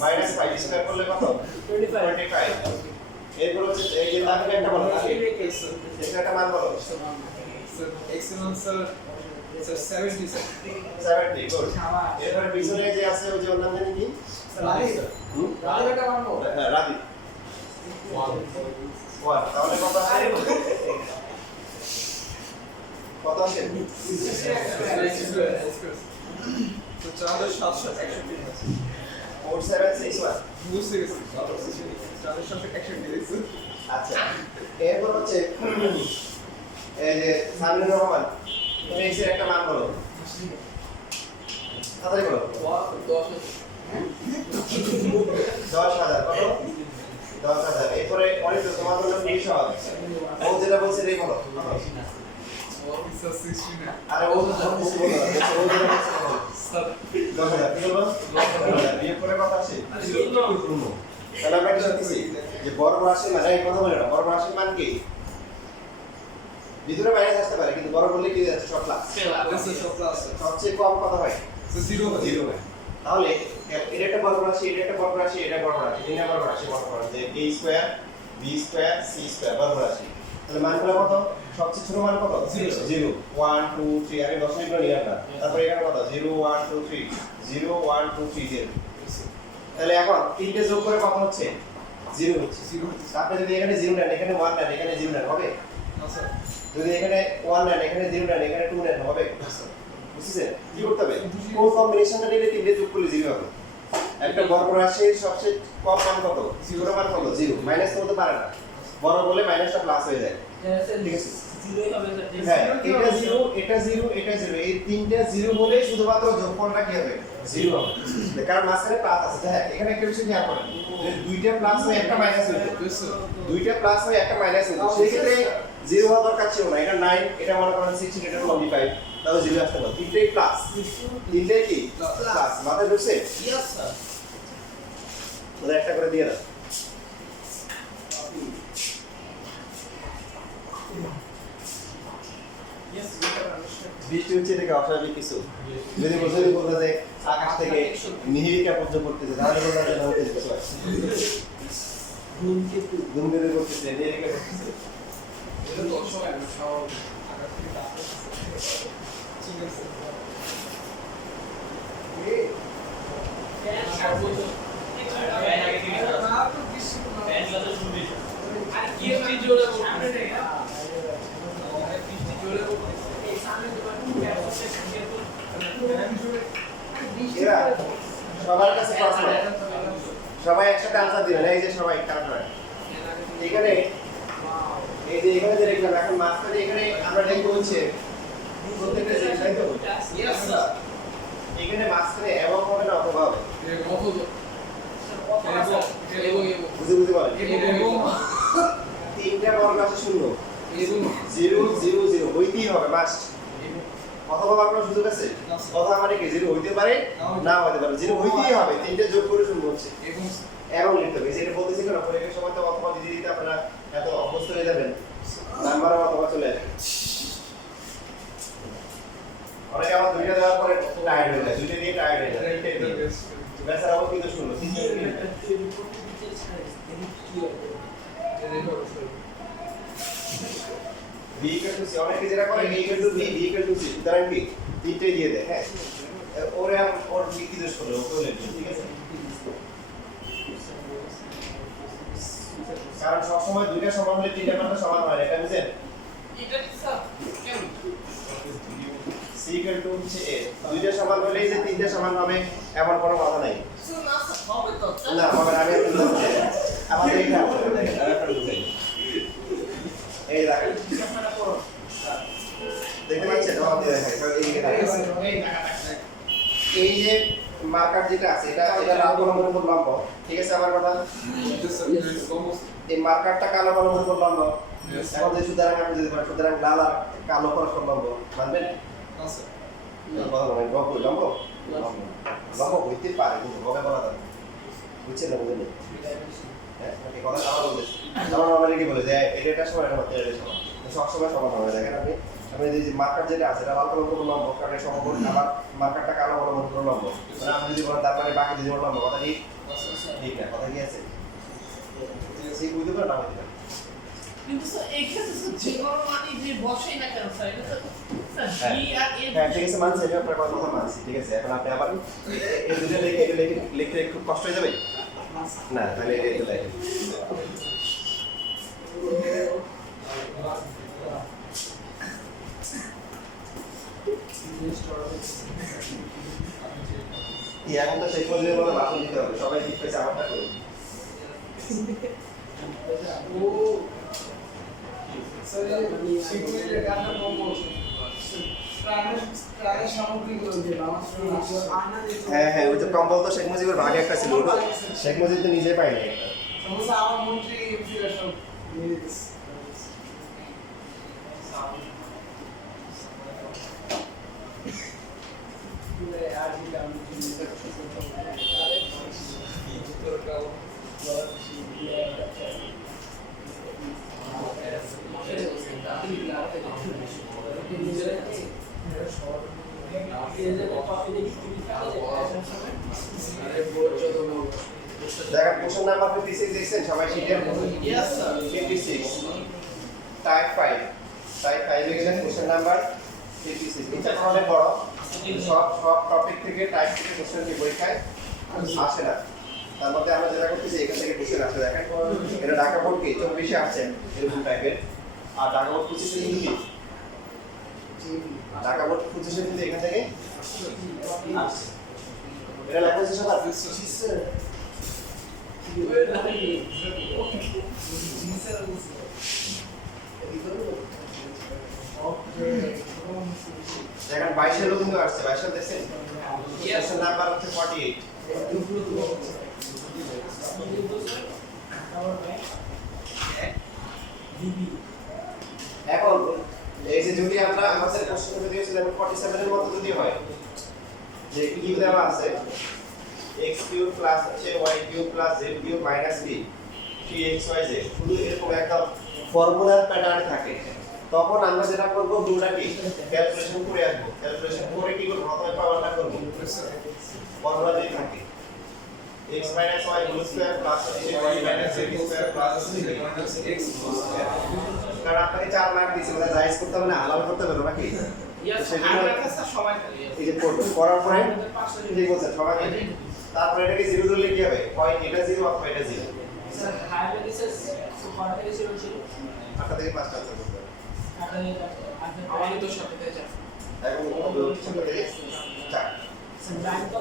-5 স্কয়ার করলে কত 25 এরপর হচ্ছে এই যে তাহলে একটা বলো এটা একটা মান বলো excellent sir 70 sir 70 গুড এরপরে পিছনে যে আছে ওই যে অন্যান্য কি হ্যাঁ রাদি 1 তাহলে কত আসে কত আসে তো 4761 4761 বুঝতে গেছি 4761 আচ্ছা এরপর হচ্ছে এই যে সামনের রহমান x এর একটা মান বলো তাড়াতাড়ি বলো 10,000 কত 10,000 এরপরে অনেক তো তোমার বললাম 20 হবে ও যেটা বলছে রে বলো sir 69 আরে ও যেটা বলছে বলো ও যেটা বলছে বলো sir 10,000 কি বলবো 10,000 বিয়োগ করে কত আসে শূন্য তাহলে আমরা কি শিখতেছি যে বড় রাশি মানে এই কথা বলে না বড় রাশির মান কি ভিতরে মাইনাস আসতে পারে কিন্তু বড় বললে কি যাচ্ছে সব প্লাস yes sir সব plus sir সবচেয়ে কম কত হয় so 0 জিরো হয় তাহলে এটা একটা বড় রাশি এটা একটা বড় রাশি এটা বড় রাশি তিনটা বড় রাশি বড় করা যে a square b square c square বড় রাশি তাহলে মানগুলো কত সবচেয়ে ছোট মান কত 0 1 2 3 আমি দশমিকগুলো নিলাম না তারপর এখানে কত 0 1 2 3 0 1 2 3 0 তাহলে এখন তিনটে যোগ করে কত হচ্ছে 0 হচ্ছে 0 আপনি যদি এখানে 0 নেন এখানে 1 নেন এখানে 0 নেন হবে না স্যার যদি এখানে 1 নেন এখানে 0 নেন এখানে 2 নেন হবে বুঝছেন কি করতে হবে কোন কম্বিনেশনটা নিলে তিনটে যোগ করলে 0 হবে একটা বড় রাশির সবচেয়ে কম মান কত ছোট মান কত 0 মাইনাস করতে পারে না বড় বলে মাইনাসটা প্লাস হয়ে যায় ঠিক আছে হ্যাঁ এটা 0 এটা 0 এই তিনটা 0 বলে শুধুমাত্র যোগফলটা কি হবে 0 হবে কারণ মাঝখানে প্লাস আছে হ্যাঁ এখানে একটা বিষয় খেয়াল করেন যে দুইটা প্লাস হয় একটা মাইনাস হইতো yes sir দুইটা প্লাস হয় একটা মাইনাস হইতো সেই ক্ষেত্রে 0 হওয়ার দরকার ছিল না এটা 9 এটা মনে করেন 16 এটা 25 তাহলে 0 আসতে পারে তিনটেই প্লাস তিনটেই কি প্লাস মাথায় ঢুকছে Yes, sir. ওদের একটা করে দিয়ে দাও বৃষ্টি হচ্ছে এটাকে অস্বাভাবিক কিছু যদি বলতে যে আকাশ থেকে নিহিরিকা পর্যন্ত পড়তেছে তাহলে বলতে যে নৌকে কিছু আছে ধূমকেতু করতেছে নিহিরিকা করতেছে এটা তো অসময় না সব আকাশ থেকে তাপ আসছে ঠিক আছে এরা সবার কাছে প্রশ্ন, সবাই একসাথে আনসার দিবেন। এই যে সবাই কারেক্ট হয় এখানে, এই যে এখানে যে লিখলাম, এখন মাঝখানে এখানে আমরা লিখবো হচ্ছে প্রত্যেকটা জিনিস, তাই তো? ইয়েস স্যার এখানে মাঝখানে এবং হবে না অথবা হবে? বুঝে বুঝে বলেন। তিনটা বর্গ আছে শূন্য, 0 0 0 হইতেই হবে মাস্ট। অথবা আপনার সুযোগ আছে? অথবা মানে কি 0 হইতে পারে না হইতে পারে, 0 হইতেই হবে। তিনটে যোগ করে শূন্য হচ্ছে এবং লিখতে হবে। যেটা বলতেছি না পরীক্ষার সময় তো অথবা দিতে দিতে আপনারা এত অভ্যস্ত হয়ে যাবেন, নাম্বার অথবা চলে আসবে। অনেকে আমার দুইটা দেওয়ার পরে টায়ার্ড হয়ে যায়, দুইটা দিয়ে টায়ার্ড হয়ে যায়, তিনটে দিয়ে বেচারা আবার কিন্তু শূন্য, তিনটে দিয়ে v equal to c, অনেকে যেটা করে a equal to b, b equal to c, সুতরাং কি তিনটে দিয়ে দেয়। হ্যাঁ, ওরে ওর কি দোষ করলো, ওকে লিখবে, ঠিক আছে? কারণ সবসময় দুইটা সমান হলে তিনটা মানটা সমান হয় না, এটা বুঝেন? এটা কি স্যার কেন c equal to হচ্ছে a, দুইটা সমান হলেই যে তিনটা সমান হবে এমন কোনো কথা নাই। স্যার না স্যার হবে তো না, হবে না। আমি আপনাকে বলছি, আমাদের এইটা হবে না, দেখেন, আমি আপনাকে বুঝাই। এই দেখেন, আপনারা করো দেখতে পাচ্ছেন? জবাব দিয়ে দেখাই, এই দিকে দেখেন। এই টাকা এই যে মার্কার যেটা আছে, এটা লাল কলমের উপর লম্ব, ঠিক আছে আমার কথা? এই মার্কারটা কালো কলমের উপর লম্ব। এখন যে সুতরাং আমি যদি বলি সুতরাং লাল আর কালো পরস্পর লম্ব, মানবেন? কথা বলেন, লম্ব লম্ব লম্ব হইতে পারে, কিন্তু হবে বলা যাবে না। বুঝছেন না? বুঝলেন? হ্যাঁ, এই কথা আমার বলতেছি। আমার নরমালি বলে যে এটা সমান, এটা হচ্ছে এটা সমান, সবসময় সমান হবে। দেখেন আপনি, আমি এই যে মার্কার যেটা আছে এটা লাল কলমের উপর লম্ব, কারণ এটা সমকোণ, আবার মার্কারটা কালো কলমের উপর লম্ব। মানে আপনি যদি বলেন তারপরে বাকি দুজন লম্ব, কথা ঠিক? ঠিক না, কথা কি আছে? সেই বুঝতে পারেন না বুঝতে পারেন? কিন্তু স্যার এই ক্ষেত্রে স্যার যে কোনো মানই যে বসেই না কেন স্যার, এটা তো স্যার হ্যাঁ। বি আর এ হ্যাঁ, ঠিক আছে, মানছি, আমি আপনার কথা মানছি, ঠিক আছে। এখন আপনি আবার এই দুটো লিখতে খুব কষ্ট হয়ে যাবে না, তাহলে এটা দেখেন। এখন তো শেখ মুজিবের মতো ভাষণ দিতে হবে, সবাই ঠিক পেয়েছে, আমারটা করুন। হ্যাঁ হ্যাঁ, ওই যে কম্বল তো শেখ মুজিবের ভাগে একটা ছিল, ওটা শেখ মুজিব তো নিজে পায়নি একটা। আমার মন্ত্রী এমপিরা সব নিয়ে দিচ্ছে। দেখেন কোশ্চেন নাম্বার 56 দেখছেন সবাই শিটের? ইয়েস স্যার 56 টাইপ 5, টাইপ 5 এ গেলেন কোশ্চেন নাম্বার 56। এটা অনেক বড়, সব টপিক থেকে টাইপ থেকে কোশ্চেন কি পরীক্ষায় আসে না। তার মধ্যে আমরা যেটা করতেছি এখান থেকে কোশ্চেন আসে। দেখেন এটা ঢাকা বোর্ড কি 24 এ আসছে এরকম টাইপের, আর ঢাকা বোর্ড 25 এ কিন্তু ঢাকা বোর্ড 25 এ কিন্তু এখান থেকে আসছে। এটা লেখা আছে সবার? দেখেন 22 এর কিন্তু আসছে, 22 এর দেখছেন? কোশ্চেন নাম্বার হচ্ছে 48। এখন এই যে যদি আমরা আমাদের কোশ্চেন যদি হচ্ছে 47 এর মতো যদি হয়, যে কি দেওয়া আছে x³ প্লাস হচ্ছে y³ plus z³ minus b 3xyz, শুধু এরকম একদম ফর্মুলার প্যাটার্ন থাকে, তখন আমরা যেটা করব দুটা কি ক্যালকুলেশন করে আসবো। ক্যালকুলেশন করে কি করব? প্রথমে পাওয়ারটা করব, ফর্মুলা দিয়ে থাকে x - y whole square plus y - z square plus x whole square. কারণ আপনাকে 4 মার্ক দিয়েছে, মানে জায়েজ করতে হবে না, হালাল করতে হবে নাকি? ইয়েস সেজন্য আমার কাছে সময় খালি এই যে করার পরে ঠিক বলছে সবাই, তারপরে এটাকে 0 ধরলে কি হবে? হয় এটা 0 অথবা এটা 0। স্যার হায়ার লেভেলের কটা থেকে ছিল ছিল? 8টা থেকে 5টা আনসার করতে হবে। আমাদের তো সাথে যা এখন 6টা থেকে 4। স্যার ব্রাইন তো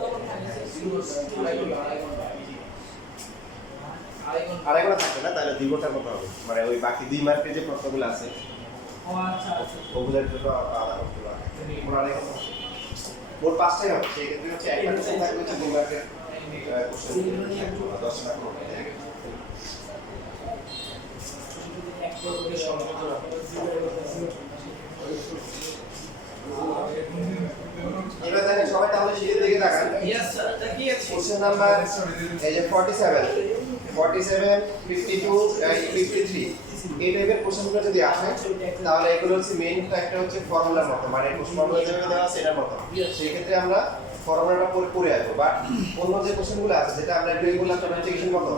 আড়াই ঘন্টা থাকবে না, তাহলে 2 ঘন্টার মতো হবে, মানে ওই বাকি 2 মার্কের যে প্রশ্নগুলো আছে ও আচ্ছা আচ্ছা ওগুলোর জন্য আধা ঘন্টা লাগে, মোট আড়াই ঘন্টা হবে। মোট 5টাই হবে, সেই ক্ষেত্রে হচ্ছে একটা কোশ্চেন থাকবে হচ্ছে 2 মার্কের কোশ্চেন 10 মার্ক হবে। এবার দেখেন সবাই তাহলে শীটের দিকে তাকান। ইয়েস স্যার দেখিয়েছি কোশ্চেন নাম্বার এই যে 47 52 53 এই টাইপের কোশ্চেনগুলো যদি আসে তাহলে এগুলো হচ্ছে মেইন একটা হচ্ছে ফর্মুলার মতো, মানে ফর্মুলা যেভাবে দেওয়া আছে এটার মতো, সেই ক্ষেত্রে আমরা ফর্মুলাটা পরে আসবো। বাট অন্য যে কোশ্চেনগুলো আছে যেটা আমরা একটু এগুলো চ্যাপ্টার মতো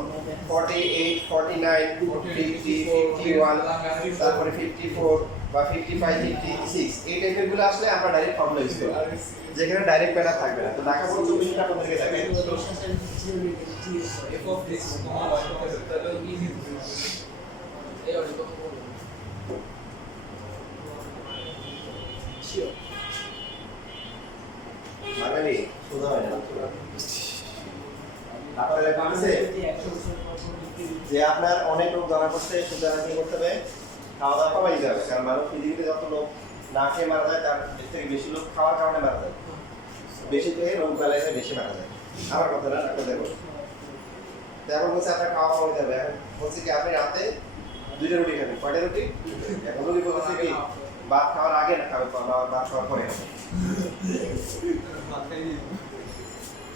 48 49 50 51 তারপরে 54 বা 55 56 এই টাইপের গুলো আসলে আমরা ডাইরেক্ট ফর্মুলা ইউজ করব, যেখানে ডাইরেক্ট প্যারা থাকবে না। তো ঢাকা বোর্ড 24 টা আপনাদেরকে দেখাই। f of x, y of x তাহলে ইজি এই অর্ডার কত বলবো শিওর বাঙালি সোজা হয় না। আপনারা বুঝছে যে আপনার অনেক লোক জানা করতে সুতরাং কি করতে হবে, খাওয়া দাওয়া কমাই দিতে হবে, কারণ মানুষ পৃথিবীতে যত লোক না খেয়ে মারা যায় তার থেকে বেশি লোক খাওয়ার কারণে মারা যায়, বেশি খেয়ে রোগ বালাইতে বেশি মারা যায়। আমার কথাটা আপনাদের বলি, তো এখন বলছে আপনার খাওয়া কমাই দিতে হবে। এখন বলছে কি আপনি রাতে 2টা রুটি খাবেন, 5টা রুটি? এখন রুটি বলছে কি ভাত খাওয়ার আগে না খাবেন, ভাত খাওয়ার পরে খাবেন,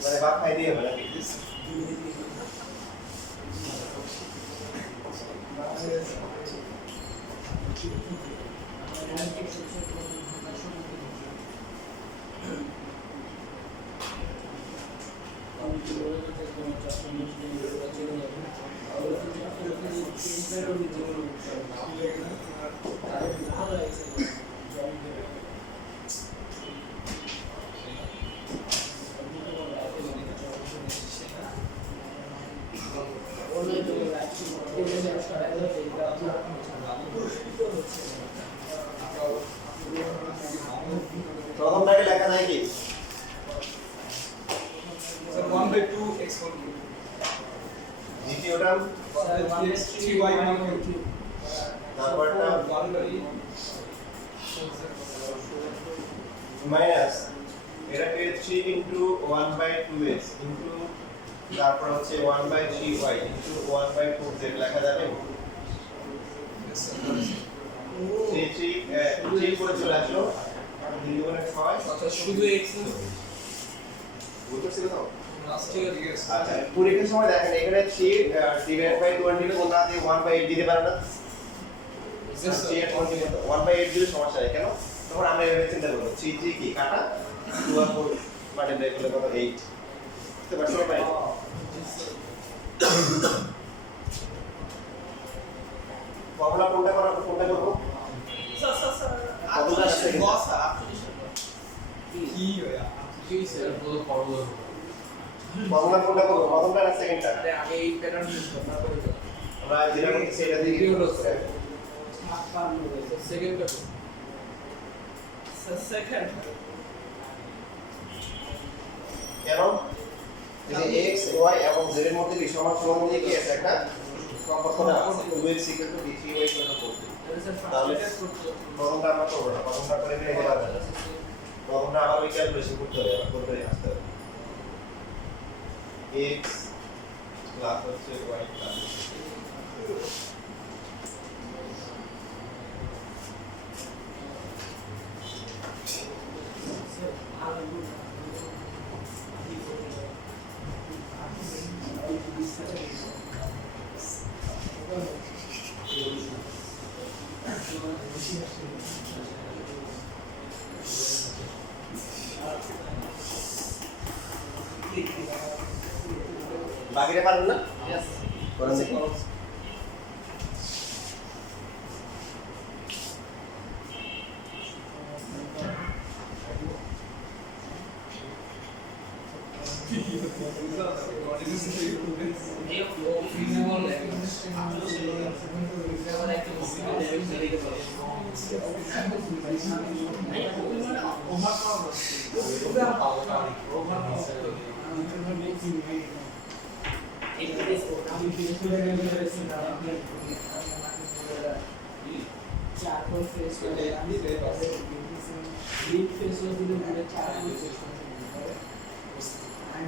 মানে ভাত খাই দিয়ে হবে নাকি? প্রথমটাকে লেখা যায় কি? So 1/2 x whole cube. দ্বিতীয়টা X 3y whole cube. তারপরটা 1/2 মাইনাস এটাকে 3 ইনটু 1/2x ইনটু তারপর হচ্ছে 1/3y ইনটু 1/4z লেখা যাবে। 3 করে চলে আসলো, 3 গুণে 6 আচ্ছা শুধু x বুঝতে ছিল তো? লাস্টে দিকে আচ্ছা পরীক্ষার সময় দেখেন এখানে 3 ডিভাইড বাই 20 কোন না দিয়ে 1/8 দিতে পারে না? 3 এর 20 মতো 1/8 দিলে সমস্যা নেই, কেন? তখন আমরা এভাবে চিন্তা করব 3 কি কাটা 2 আর 4 মাল্টিপ্লাই করলে কত 8 বুঝতে পারছেন ভাই? ফর্মুলা কোনটা করব? স্যার কতটা আছে? বস আপনি কি হয় কি স্যার পুরো ফর্মুলা ফর্মুলা কোনটা করব? প্রথমটা না সেকেন্ডটা? আরে আগে এই প্যাটার্ন ইউজ করতে হবে তো আমরা যেটা করতেছি এটা দিয়ে কি করব? সেকেন্ড টা সেকেন্ড কেন? এই যে x y এবং z এর মধ্যে কি সমান সমান দিয়ে কি আছে একটা সম্পর্ক না আছে, 2x = 3y = 4 তাহলে প্রথমটা আমরা করব না, প্রথমটা করে নিয়ে গেলাম, প্রথমটা আবার ওই ক্যালকুলেশন করতে হবে, আবার করতে আসতে হবে। x প্লাস হচ্ছে y প্লাস বাকিটা পারবেন না? यस করেছে কি? चारकोल फेस डीप फेस दिले पुढे चारकोल फेस आणि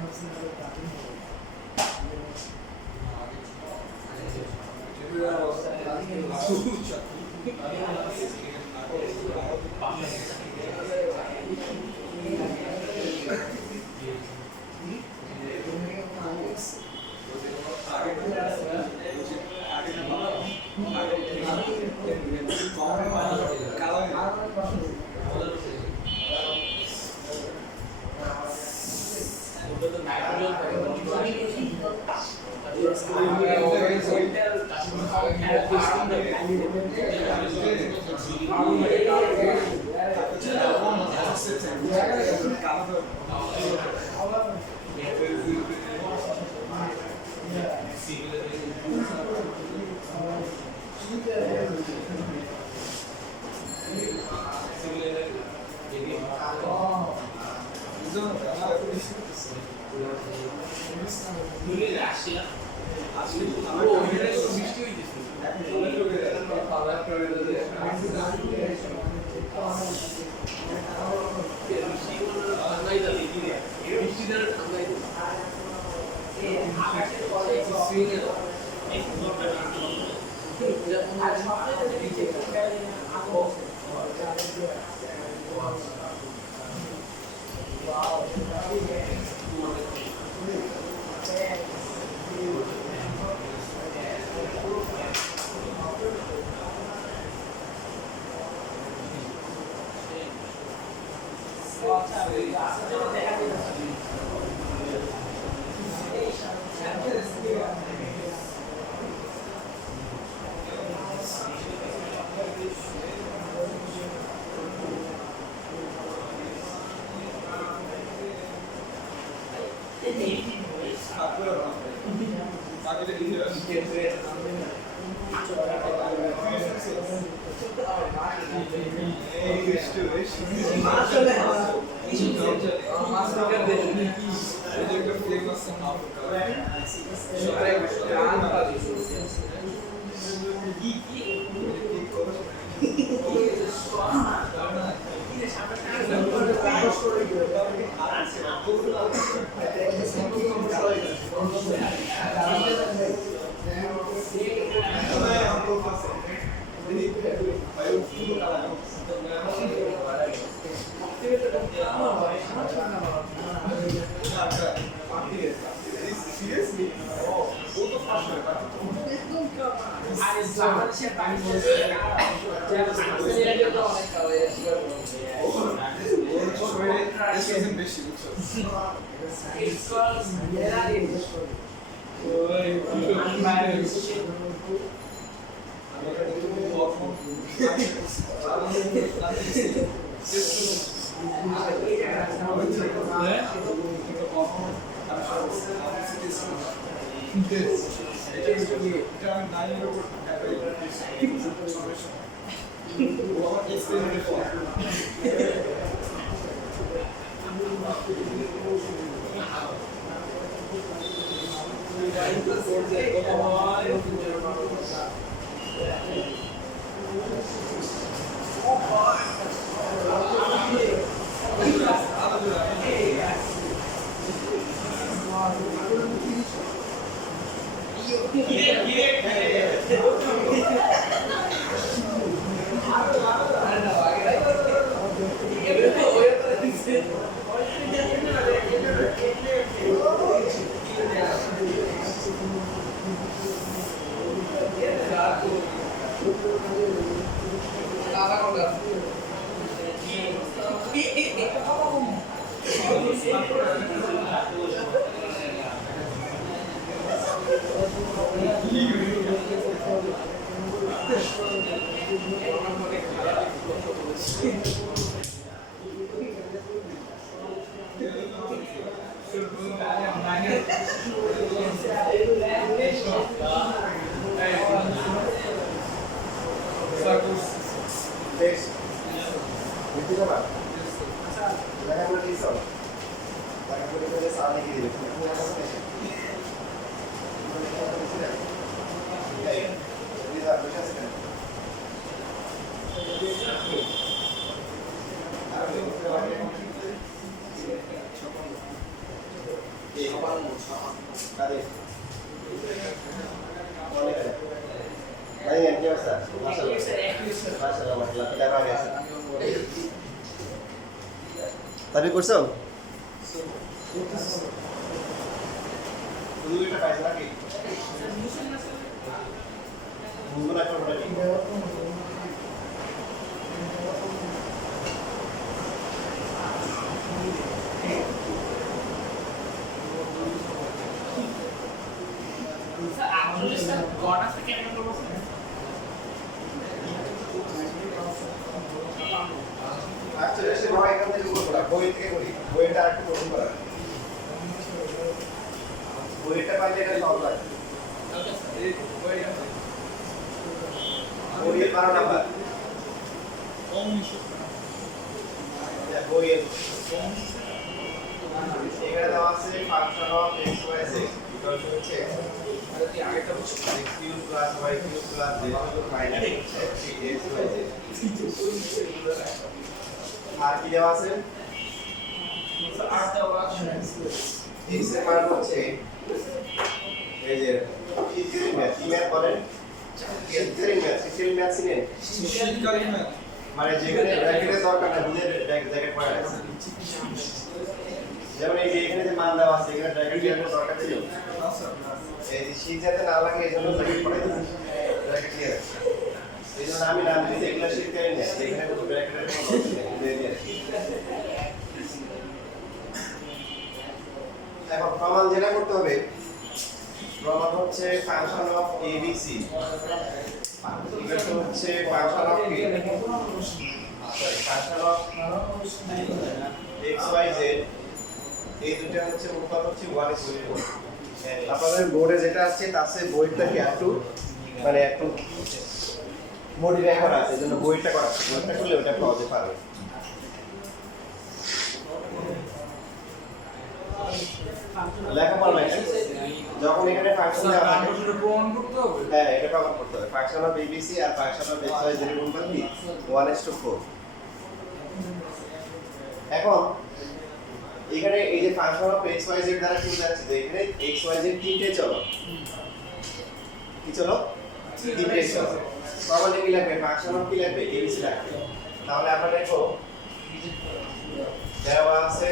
নেক্সট বুঝতে পারবা দেখা করে দিছো দেখা করে দিলে সামনে কি দিবে তুমি এখন আসবে এই দিদা বসে আছে কেন এই সবার কাদের অনেক ভাই কি অবস্থা মাশাআল্লাহ মাশাআল্লাহ এটা ভালো আছে তাবি করছো তুমি এটা পাইছো নাকি বুঝবো না কোনটা কি স্যার আসলে স্যার গড় আছে কেন করবো অ্যাকচুয়ালি সে ভাই এখান থেকে করব না বই থেকে করি বইটা আরেকটু কঠিন করা বইটা পাইলে এটা সহজ হয় বইয়ের 12 নাম্বার বইয়ের এখানে দেওয়া আছে function of x y z equal to হচ্ছে আগেটা হচ্ছে x cube plus y cube plus z minus x y z আর কি দেওয়া আছে আর দেওয়া আছে x এর মান হচ্ছে এই যে কি ম্যাথ বলেন সিস্টেম ম্যাথ চিনেন শীতকালীন ম্যাথ মানে যেখানে ব্র্যাকেটের দরকার না বুঝে ব্র্যাকেট পড়া আছে যেমন এই যে এখানে যে মান দেওয়া আছে এখানে ব্র্যাকেট দেওয়ার দরকার ছিল এই যে শীত যাতে না লাগে এই জন্য ব্র্যাকেট পড়াই দিচ্ছি ব্র্যাকেট দিয়ে রাখছি এই জন্য আমি নাম দিয়েছি এগুলো শীতকালীন ম্যাথ এখানে কোনো ব্র্যাকেটের কোনো দরকার নেই এখন প্রমাণ যেটা করতে হবে প্রমাণ হচ্ছে ফাংশন অফ এবিসি এটা হচ্ছে ফাংশন অফ কি sorry function of X Y Z এই দুটো হচ্ছে উৎপাদ হচ্ছে 1:4 আপনাদের বোর্ডে যেটা আছে তার সাথে বইটাকে একটু মানে একটু মডিফাই করা আছে এজন্য বইটা করা আছে বইটা করলে ওটা পাওয়া যেতে পারবে লেখাপড়া নাই যখন এখানে ফাংশন দেওয়া থাকে এটা প্রমাণ করতে হবে হ্যাঁ এটা প্রমাণ করতে হবে ফাংশন অফ এবিসি আর function of X Y Z এর অনুপাত কি 1:4 এখন এখানে এই যে function of X Y Z দ্বারা কি বোঝাচ্ছে যে এখানে এক্স ওয়াই জেড তিনটে চলো কি চলো তিনটে চলো তাহলে কি লাগবে ফাংশন অফ কি লাগবে এবিসি লাগবে তাহলে আমরা দেখো দেওয়া আছে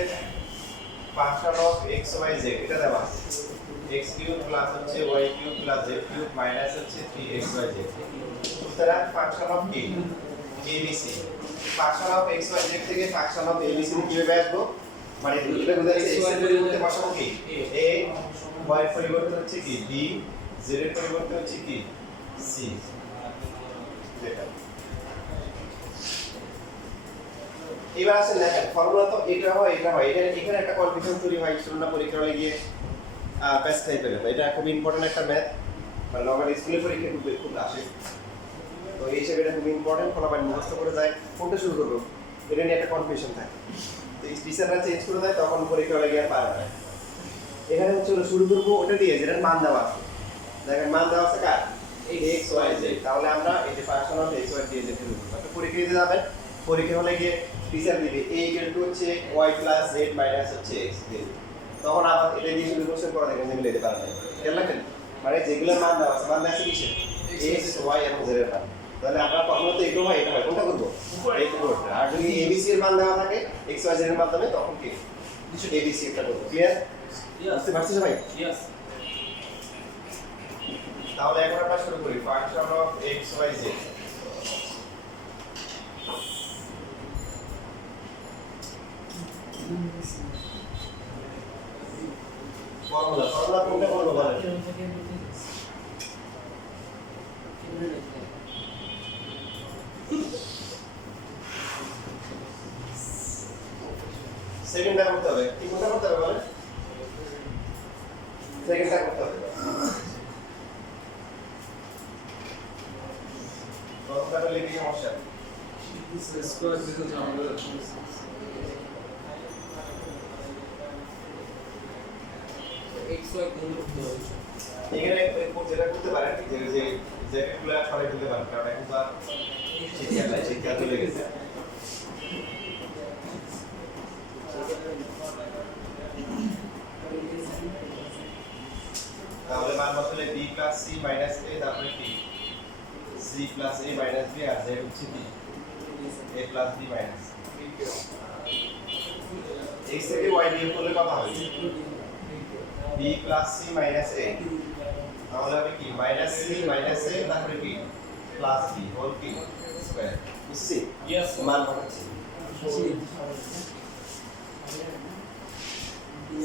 function of X Y Z এটা দেওয়া আছে x কিউব প্লাস হচ্ছে y cube plus z cube minus হচ্ছে 3xyz সুতরাং ফাংশন অফ কি abc ফাংশন অফ xyz থেকে ফাংশন অফ abc কিভাবে আসবো মানে এটা বোঝাচ্ছে x এর পরিবর্তে বসাবো কি a y এর পরিবর্তে হচ্ছে কি b z এর পরিবর্তে হচ্ছে কি c এটা এবার আসলে দেখেন ফর্মুলা তো এটা হয় এখানে একটা কনফিউশন তৈরি হয় স্টুডেন্টরা পরীক্ষা হলে গিয়ে প্যাস খাই ফেলে এটা খুব ইম্পর্টেন্ট একটা ম্যাথ মানে নর্মাল স্কুলে পরীক্ষা খুব আসে তো এই হিসেবে এটা খুব ইম্পর্টেন্ট ফলাফল মুখস্থ করে যায় কোনটা শুরু করবো এটা নিয়ে একটা কনফিউশন থাকে তো টিচাররা চেঞ্জ করে দেয় তখন পরীক্ষা হলে গিয়ে আর পারে না এখানে হচ্ছে শুরু করবো ওটা দিয়ে যেটার মান দেওয়া আছে দেখেন মান দেওয়া আছে কার এই এক্স ওয়াই জেড তাহলে আমরা এই যে function of X Y Z এর শুরু করব একটা পরীক্ষা দিতে যাবেন পরীক্ষা হলে গিয়ে টিচার দিবে a ইকুয়াল টু হচ্ছে y প্লাস z মাইনাস হচ্ছে x দিবে তখন আবার এটা দিয়ে শুরু কোশ্চেন করা দেখেন মিলে দিতে পারবেন খেয়াল রাখেন মানে যেগুলো মান দেওয়া আছে মান দেওয়া আছে কিসের x y এবং z এর মান তাহলে আমরা কখনো তো এটা হয় কোনটা করব এই তো করতে আর যদি abc এর মান দেওয়া থাকে x y z এর মাধ্যমে তখন কি abc এটা করব ক্লিয়ার বুঝতে পারছিস সবাই ইয়েস তাহলে এখন আমরা শুরু করি function of x y z formula কোনটা করব বলেন সেকেন্ডটা করতে হবে কি কোনটা করতে হবে বলেন সেকেন্ডটা করতে হবে প্রথমটা করলে কি সমস্যা স্কোয়ার দিতে আমাদের XY গুণ করতে হবে। এখানে যেটা করতে পারেন যে যে জ্যাকেটগুলো সবাই তুলতে পারেন কারণ এখন তো আর শিক্ষা চলে গেছে তাহলে মান বসালে b c - a তারপরে কি c + a - b R z হচ্ছে কি a + b মাইনাস x থেকে y বিয়োগ করলে কত হবে b + c - a তাহলে হবে কি -c - a তারপরে কি প্লাস কি হোল কি স্কয়ার বুঝছি Yes, sir. মান বসাচ্ছি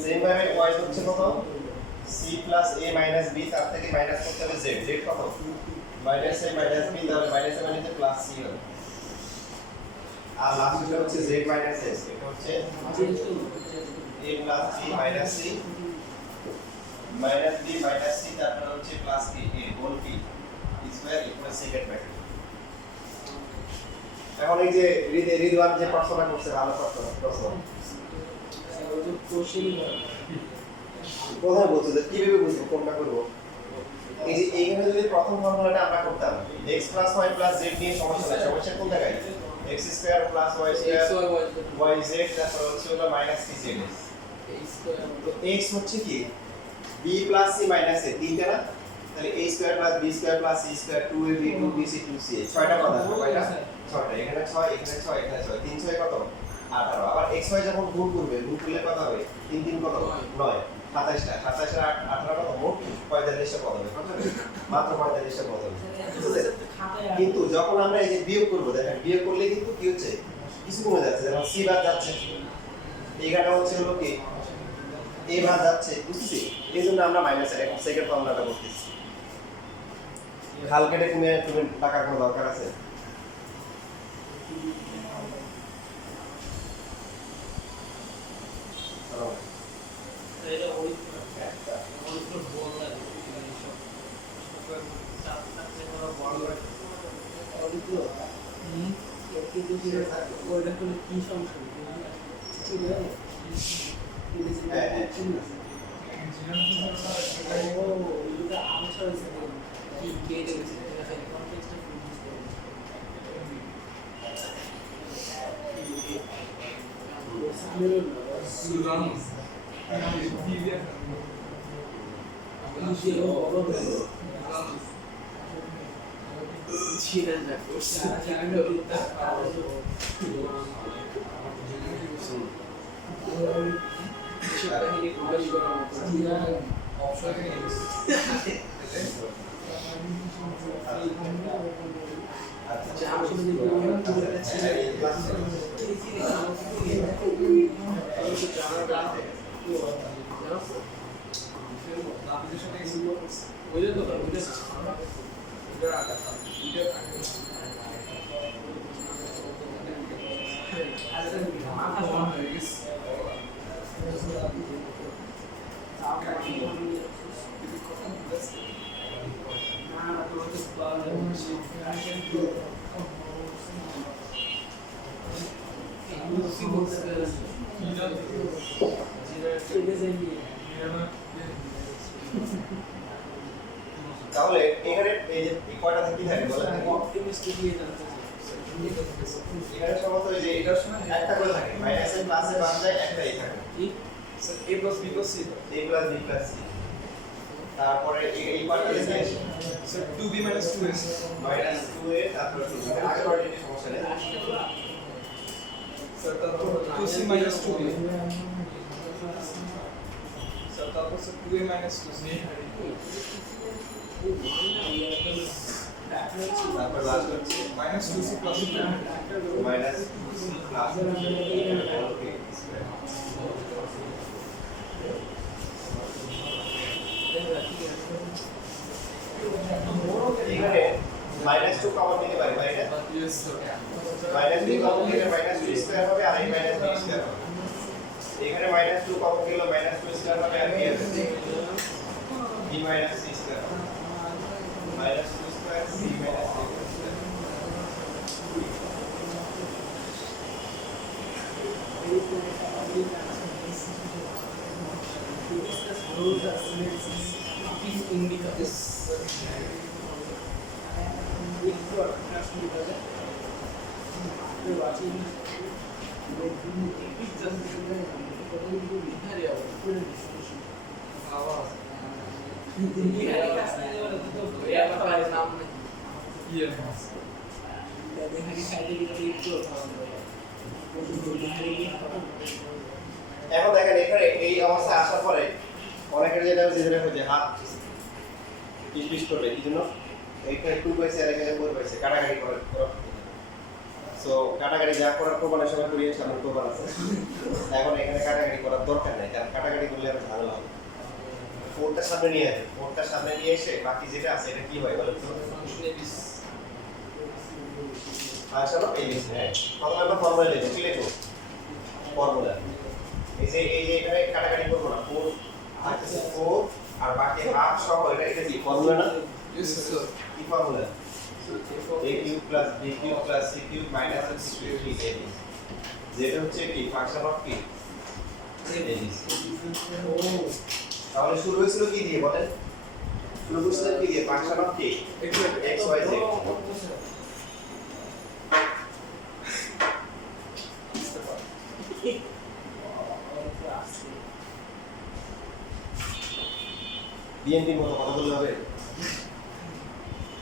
সেম ভাবে y হচ্ছে কত c + a - b তার থেকে মাইনাস করতে হবে z z কত -a - b তাহলে -a মানে প্লাস c হবে আর লাস্টটা হচ্ছে z - s এটা হচ্ছে a + b - c -b - c তারপর হচ্ছে প্লাস কি a হোল কি স্কয়ার ইকুয়াল সেকেন্ড ব্র্যাকেট এখন এই যে রিদওয়ান যে প্রশ্নটা করছে ভালো প্রশ্ন প্রথমে বলছে যে কিভাবে বুঝবো কোনটা করব এই যে এইখানে যদি প্রথম ফর্মুলাটা আমরা করতাম x + y + z নিয়ে সমস্যা নাই সমস্যা কোন জায়গায় x² + y² yz তারপর হচ্ছে হলো মাইনাস কি z তো x হচ্ছে কি b + c - a তিনটা না তাহলে a² + b² + c² 2ab 2bc 2ca ছয়টা কথা কয়টা ছয়টা এখানে 6 এখানে 6 এখানে 6 3 6 কত 18 আবার xy যখন গুণ করবে গুণ করলে কত হবে 3 3 কত 9 27টা 27 আর 18 কত মোট 45টা পদ হবে কত হবে মাত্র 45টা পদ হবে কিন্তু যখন আমরা এই যে বিয়োগ করব দেখেন বিয়োগ করলে কিন্তু কি হচ্ছে কিছু কমে যাচ্ছে যেমন c বাদ যাচ্ছে এইখানে হচ্ছে হলো কি a বাদ যাচ্ছে বুঝছি এইজন্য আমরা মাইনাস এখন সেকেন্ড ফর্মুলাটা করতেছি খাল কেটে তুমি টাকার কোনো দরকার আছে এটা ওই ওই বল লাগে ওইটা করলে কি সমস্যা ঠিক আছে ও এটা আনসার আছে কি কেটে গেছে কনটেক্সটটা ফুল বুঝতে হবে সুরাম তাহলে এখানে এই যে এই কয়টা কি থাকে বলেন অপটিমিস্টিক নিয়ে জানতে চাই এখানে সম্ভবত এই যে এটার সময় একটা করে থাকে মাইনাস এ প্লাস এ বাদ যায় একটাই থাকে কি sir a + b + c a + b + c তারপরে এই পার্টটা লিখে স্যার 2b - 2s -2a তারপর 2 আগে পার্টিতে সমস্যা নেই স্যার তারপর 2c - 2b স্যার তারপর স্যার 2a - 2c তারপর লাস্ট হচ্ছে -2c + 2 মাইনাস প্লাস এখানে -2 কমন নিতে পারি বাইরে yes sir -2 কমন নিলে -2 স্কয়ার হবে আর এই -b স্কয়ার হবে এখানে -2 কমন গেল -2 স্কয়ার হবে আর কি হবে b minus c square minus 2 square c minus a square এখন দেখেন এখানে এই অবস্থা আসার পরে অনেকের যেটা হচ্ছে হাত পিস করবে কি জন্য এইখানে 2 পাইছে আর এখানে 4 পাইছে কাটাকাটি করার সো কাটাকাটি যা করার প্রমাণের সময় করিয়ে সামনে প্রমাণ আছে এখন এখানে কাটাকাটি করার দরকার নাই কারণ কাটাকাটি করলে আর ঝামেলা হবে 4টা সামনে নিয়ে আসবে 4টা সামনে নিয়ে এসে বাকি যেটা আছে এটা কি হয় বলেন তো আসলে এই বিষয় হ্যাঁ প্রথমে আমরা ফর্মুলা লিখি কি লিখব ফর্মুলা এই যে এখানে কাটাকাটি করব না 4 আর 4 আর বাকি হাফ সহ এটা কি ফর্মুলা না Yes, sir. কি formula a cube plus b cube plus c cube minus x cube is ab যেটা হচ্ছে কি ফাংশন অফ কি তাহলে শুরু হয়েছিল কি দিয়ে বলেন শুরু হয়েছিল কি দিয়ে ফাংশন অফ কি x y z বিএনপির মতো কথা বললে হবে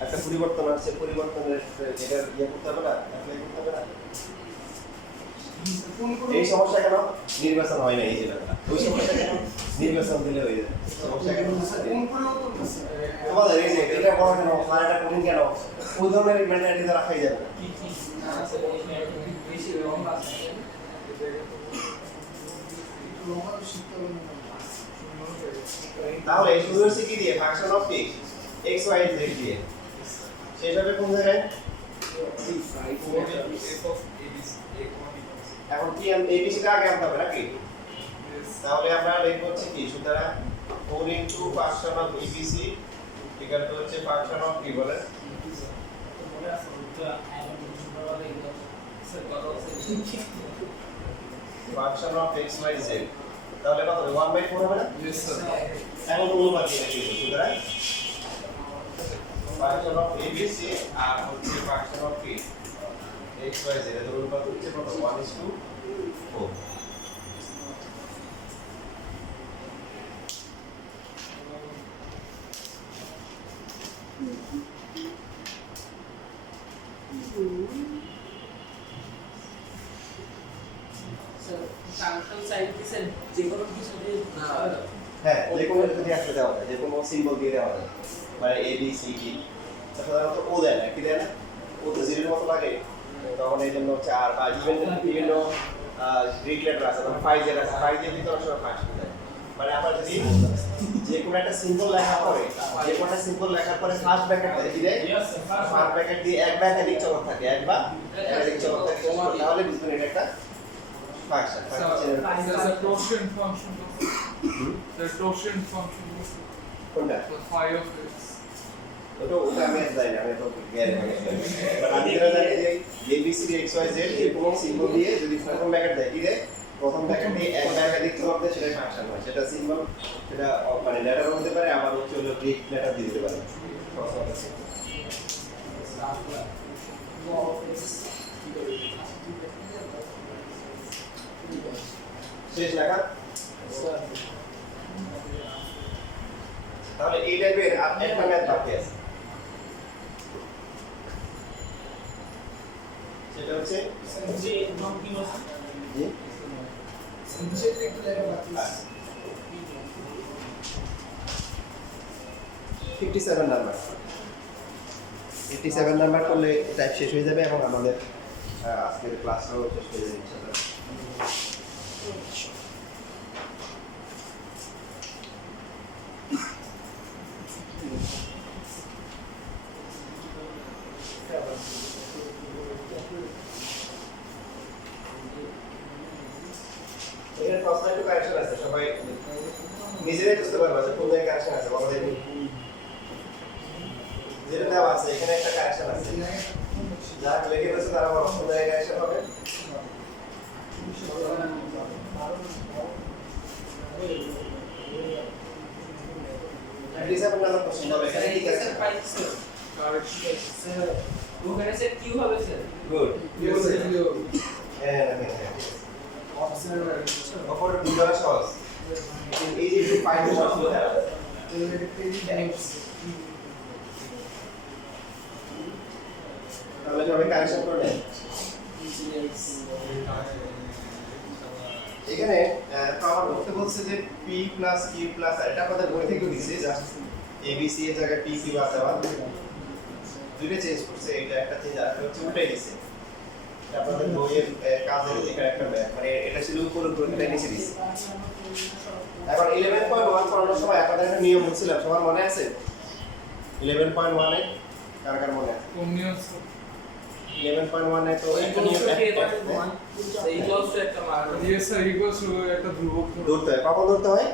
একটা পরিবর্তন আসছে পরিবর্তনের এটার ইয়ে করতে হবে না অ্যাপ্লাই করতে হবে না এই সমস্যা কেন নির্বাচন হয় না এই জেলাটা ওই সমস্যা কেন নির্বাচন দিলে হয়ে যায় সমস্যা কেন তোমাদের এই যে এটা বড় কেন আর এটা কঠিন কেন ওই ধরনের মেন্টালিটি তো রাখাই যাবে তাহলে শুরু হচ্ছে কি দিয়ে ফাংশন অফ কি x y z দিয়ে শেষ হবে কোন জায়গায় এখন কি abc টা আগে আনতে হবে নাকি তাহলে আমরা লিখব হচ্ছে কি সুতরাং 4 into function of abc equal to হচ্ছে ফাংশন অফ কি বলে function of x y z তাহলে কত হবে 1/4 হবে না Yes, sir. এখন অনুপাত দিয়ে লিখব সুতরাং ফাংশন অফ abc আর হচ্ছে ফাংশন অফ কি x y z এর অনুপাত হচ্ছে কত 1:4 ফাংশন সাইড দিছে যে কোনো কিছু দিয়ে হ্যাঁ যে কোনো যদি আসলে দেওয়া যায় যে কোনো সিম্বল দিয়ে দেওয়া যায় মানে a b c d সাধারণত ও দেয় না কি দেয় না ও তো জিরোর মতো লাগে তখন এই জন্য হচ্ছে আর বা বিভিন্ন গ্রিক লেটার আছে তখন 5 যেটা আছে 5 দিয়ে ভিতরে সব ফাংশন দেয় মানে আমরা যদি যে কোনো একটা সিম্বল লেখা পরে যে কোনো একটা সিম্বল লেখার পরে ফার্স্ট ব্র্যাকেট দেয় কি দেয় ফার্স্ট ব্র্যাকেট দিয়ে এক বা একাধিক চলক থাকে এক বা একাধিক চলক থাকে তাহলে বুঝবেন এটা একটা function There's a quotient function. There's quotient function. কোনটা The phi of x. ওটা আমি জানি না আমি তো জ্ঞান মানে বাট আমি যেটা জানি যে abc xyz এর কোনো সিম্বল দিয়ে যদি প্রথম ব্র্যাকেট দেয় কি দেয় প্রথম ব্র্যাকেট দিয়ে এক বা একাধিক চলক দেয় সেটা ফাংশন হয় সেটা সিম্বল সেটা মানে লেটার হতে পারে আবার হচ্ছে হলো গ্রিক লেটার দিয়ে দিতে পারে শেষ লেখা তাহলে এই টাইপের আর একটা ম্যাথ বাকি আছে সেটা হচ্ছে যে নন কি বলছে জি Subject একটু লেখা বাকি আছে। 57 নাম্বার 87 নাম্বার করলে টাইপ শেষ হয়ে যাবে এবং আমাদের আজকের ক্লাসটাও শেষ হয়ে যাবে ইনশাআল্লাহ এখানে প্রশ্ন একটু কারেকশন আছে সবাই নিজেরাই বুঝতে পারবা যে কোন জায়গায় কারেকশন আছে বলো দেখি যেটা দেওয়া আছে এখানে একটা কারেকশন আছে যা লিখে দিয়েছে তারা বলো কোন জায়গায় কারেকশন হবে ডিসেবল নাম্বার কোশ্চেন হবে এখানে কি কারেকশন ওখানে স্যার কিউ হবে স্যার গুড হ্যাঁ অপর দুটো সহজ easy to find the source of error তাহলে সবাই কারেকশন করে নেন এখানে আমার বলতে বলছে যে p প্লাস q প্লাস এটা আমাদের বই থেকে দিয়েছে জাস্ট abc এর জায়গায় p q আছে আবার দুইটা চেঞ্জ করছে এটা একটা চেঞ্জ আর একটা হচ্ছে উল্টাই দিয়েছে আপনাদের বইয়ের কাজের এখানে একটা মানে এটা ছিল উপর উপর এটা নিচে দিয়েছে এখন 11.1 পড়ানোর সময় আপনাদের একটা নিয়ম বলছিলাম সবার মনে আছে 11.1 এ কার কার মনে আছে কোন নিয়ম 11.1 এ তো একটা নিয়ম ইকুয়ালস টু একটা মান ইয়েস স্যার ইকুয়ালস টু একটা ধ্রুবক ধরতে হয় কখন ধরতে হয়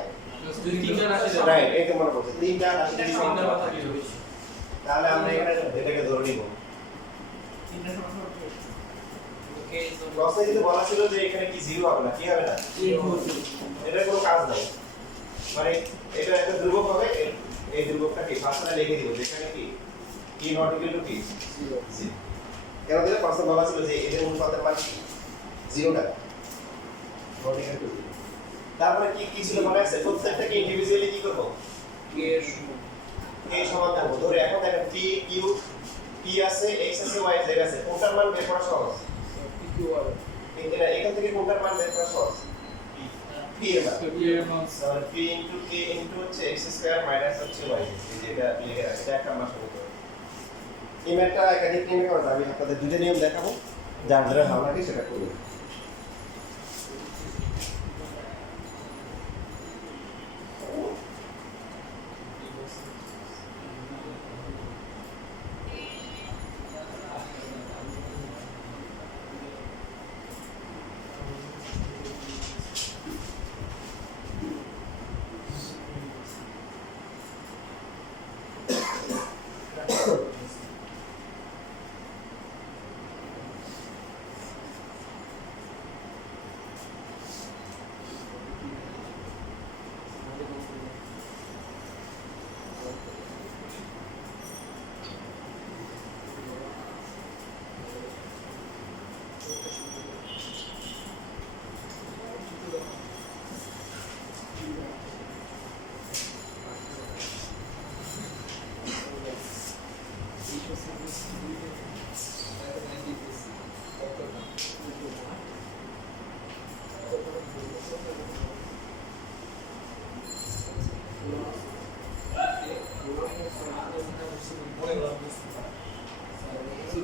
দুই তিনটা রাশি রাইট এই তো মনে পড়ছে তিনটা রাশি তিনটা দিয়ে সংখ্যার সংখ্যা কথা কি হবে তাহলে আমরা এখানে এটাকে ধরে নিব তিনটা সমস্যা হচ্ছে ওকে প্রশ্নে কিন্তু বলা ছিল যে এখানে কি জিরো হবে না কি হবে না এটার কোনো কাজ নাই মানে এটা একটা ধ্রুবক হবে এই ধ্রুবকটা কি ভাষাটা লিখে দিব যেখানে কি কি নট ইকুয়াল টু কি জিরো কেন দিলে প্রশ্নে বলা ছিল যে এদের অনুপাতের মান কি জিরোটা নট ইকুয়াল টু তারপরে কি কি ছিল মনে আছে প্রত্যেকটাকে ইন্ডিভিজুয়ালি কি করব এই সমান করব ধরে এখন দেখেন p q p আছে x আছে y z আছে কোনটার মান বের করা সহজ এখান থেকে কোনটার মান বের করা সহজ p এর মান তাহলে p into k into হচ্ছে x স্কয়ার মাইনাস হচ্ছে y যেটা লিখে রাখছি এটা একটা আমরা শুরু করব এই ম্যাথটা একাধিক নিয়মে করা যাবে আমি আপনাদের দুটো নিয়ম দেখাবো যার দ্বারা ভালো লাগে সেটা করুন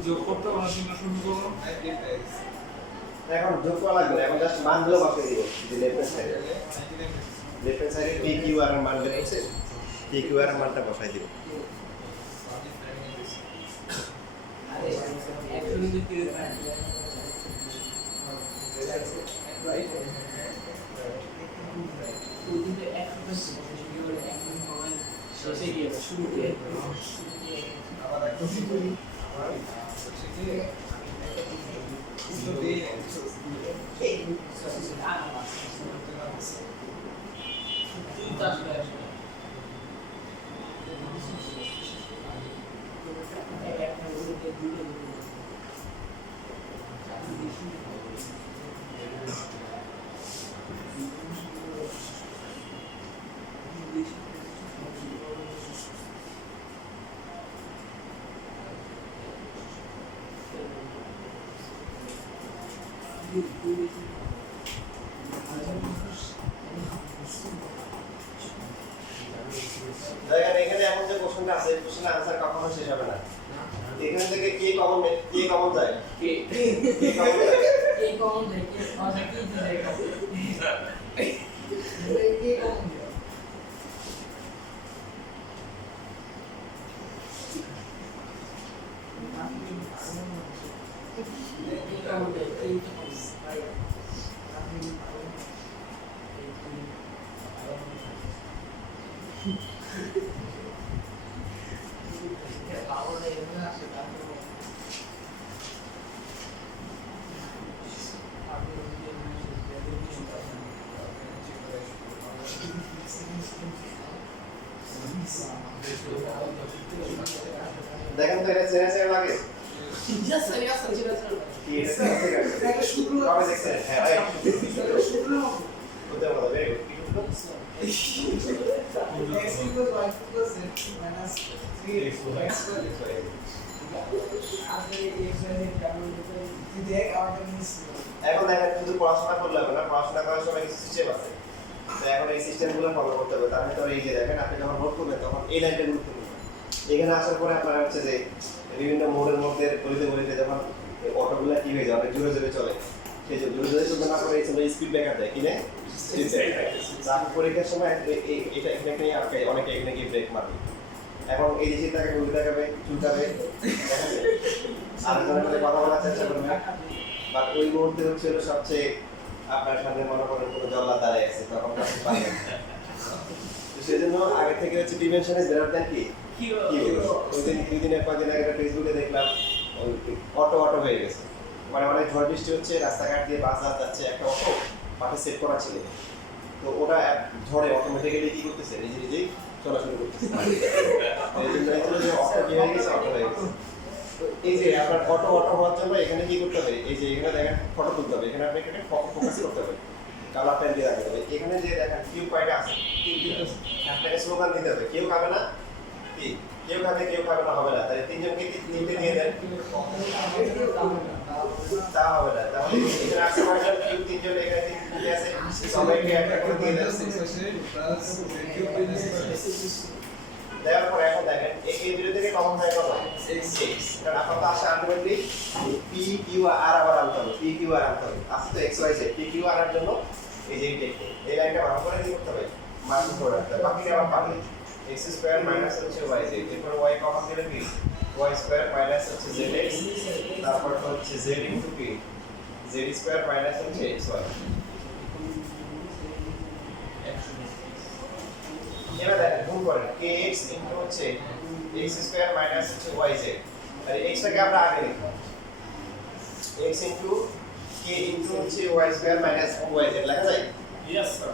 যোগ করতে হবে না তিনটা সমীকরণ এখন যোগ করা লাগবে না, এখন জাস্ট মানগুলো বসিয়ে দিব যে লেফট হ্যান্ড সাইডে পি কিউ আর এর মান বের হচ্ছে পি কিউ আর এর মানটা বসাই দিব দেখেন এখানে এমন যে কোশ্চেনটা আছে কোশ্চেনের आंसर কখনো শেষ হবে না এখান থেকে কে কমন যায় কে কমন যায় পাওয়ার এমন আছে তারপর দেখেন তো এটা চেনা লাগে জাস্ট সিরিয়াস সিরিয়াস কি এটা চেনা থেকে আসছে? একটা শুক্র কবে দেখছেন? হ্যাঁ ভাই শুক্র বুঝতে পারো ভেরি গুড কি শুনলো? x equals y plus z minus 3x আসলে x এর কারণ তুই দেখ আমাদের মিস এখন দেখেন শুধু পড়াশোনা করলে হবে না, পড়াশোনা করার সময় কিছু সিস্টেম আছে। তো এখন এই সিস্টেমগুলো ফলো করতে হবে। তার ভিতরে এই যে দেখেন আপনি যখন নোট করবেন তখন এই লাইনটা গুরুত্বপূর্ণ। এখানে আসার পরে আপনারা হচ্ছে যে বিভিন্ন মোড়ের মধ্যে গলিতে গলিতে যখন অটোগুলো কি হয়ে যাবে জোরে জোরে চলে, সেই যে জোরে জোরে চলতে না করে এই সময় স্পিড ব্রেকার দেয় কিনে স্পিড ব্রেকার। তারপর পরীক্ষার সময় এটা এখানে নিয়ে আটকে অনেকে এখানে গিয়ে ব্রেক মারবে। এখন এই যে তাকে উল্টে দেখাবে চুলকাবে, আরেকজনের সাথে কথা বলার চেষ্টা করবে, বাট ওই মুহূর্তে হচ্ছে হলো সবচেয়ে আপনার সামনে মনে করেন কোনো জল্লাদ দাঁড়ায় আছে তখন কাছে পাবেন। তো সেজন্য আগে থেকে হচ্ছে ডিমেনশন ইজ গ্রেটার দ্যান কি ওই দিন দুই দিন এক দিন আগে ফেসবুকে দেখলাম অটো হয়ে গেছে, মানে অনেক ঝড় বৃষ্টি হচ্ছে, রাস্তাঘাট দিয়ে বাস যাচ্ছে, একটা অটো পাশে সেট করা ছিল, তো ওটা ঝড়ে অটোমেটিক্যালি কি করতেছে নিজেই চলা শুরু করতেছে। এই জন্য যে অটো কি হয়ে গেছে, অটো হয়ে গেছে। তো এই যে আপনার অটো হওয়ার জন্য এখানে কি করতে হবে, এই যে এখানে দেখেন ফটো তুলতে হবে, এখানে আপনি এখানে ফোকাস করতে হবে, কালার পেন দিয়ে রাখতে হবে। এখানে যে দেখেন কিউ পয়েন্ট আছে, আপনাকে স্লোগান দিতে হবে, কেউ খাবে না কি, কেউ খাবে না হবে না, তাহলে তিনজনকে তিনটে দিয়ে দেন, তা হবে না। তাহলে এখানে আসছে কয়জন, কিউ তিনজন, এখানে তিনটে আছে, সবাইকে একটা করে দিয়ে দেন। দেওয়ার পরে এখন দেখেন এই দুটো থেকে কমন হয় কত, কারণ আপনার তো আসে আলটিমেটলি পি কিউ আর আবার আনতে হবে, পি কিউ আর আনতে হবে, আসছে তো x Y z, p q r এর জন্য এই যে এই লাইনটা ভালো করে কি করতে হবে, মার্ক করে রাখতে হবে। বাকিটা আবার পাবি এক্স স্কয়ার মাইনাস হচ্ছে ওয়াই জেড, এরপর ওয়াই কমন দিলে কি ওয়াই স্কয়ার মাইনাস হচ্ছে জেড এক্স, তারপর হচ্ছে Z into P, Z square minus হচ্ছে এক্স ওয়াই। এবার দেখেন গুণ করেন kx ইনটু হচ্ছে x স্কয়ার মাইনাস হচ্ছে yz, আর x টাকে আমরা আগে লিখব x ইনটু k ইনটু হচ্ছে y স্কয়ার মাইনাস yz লেখা যায়। Yes sir.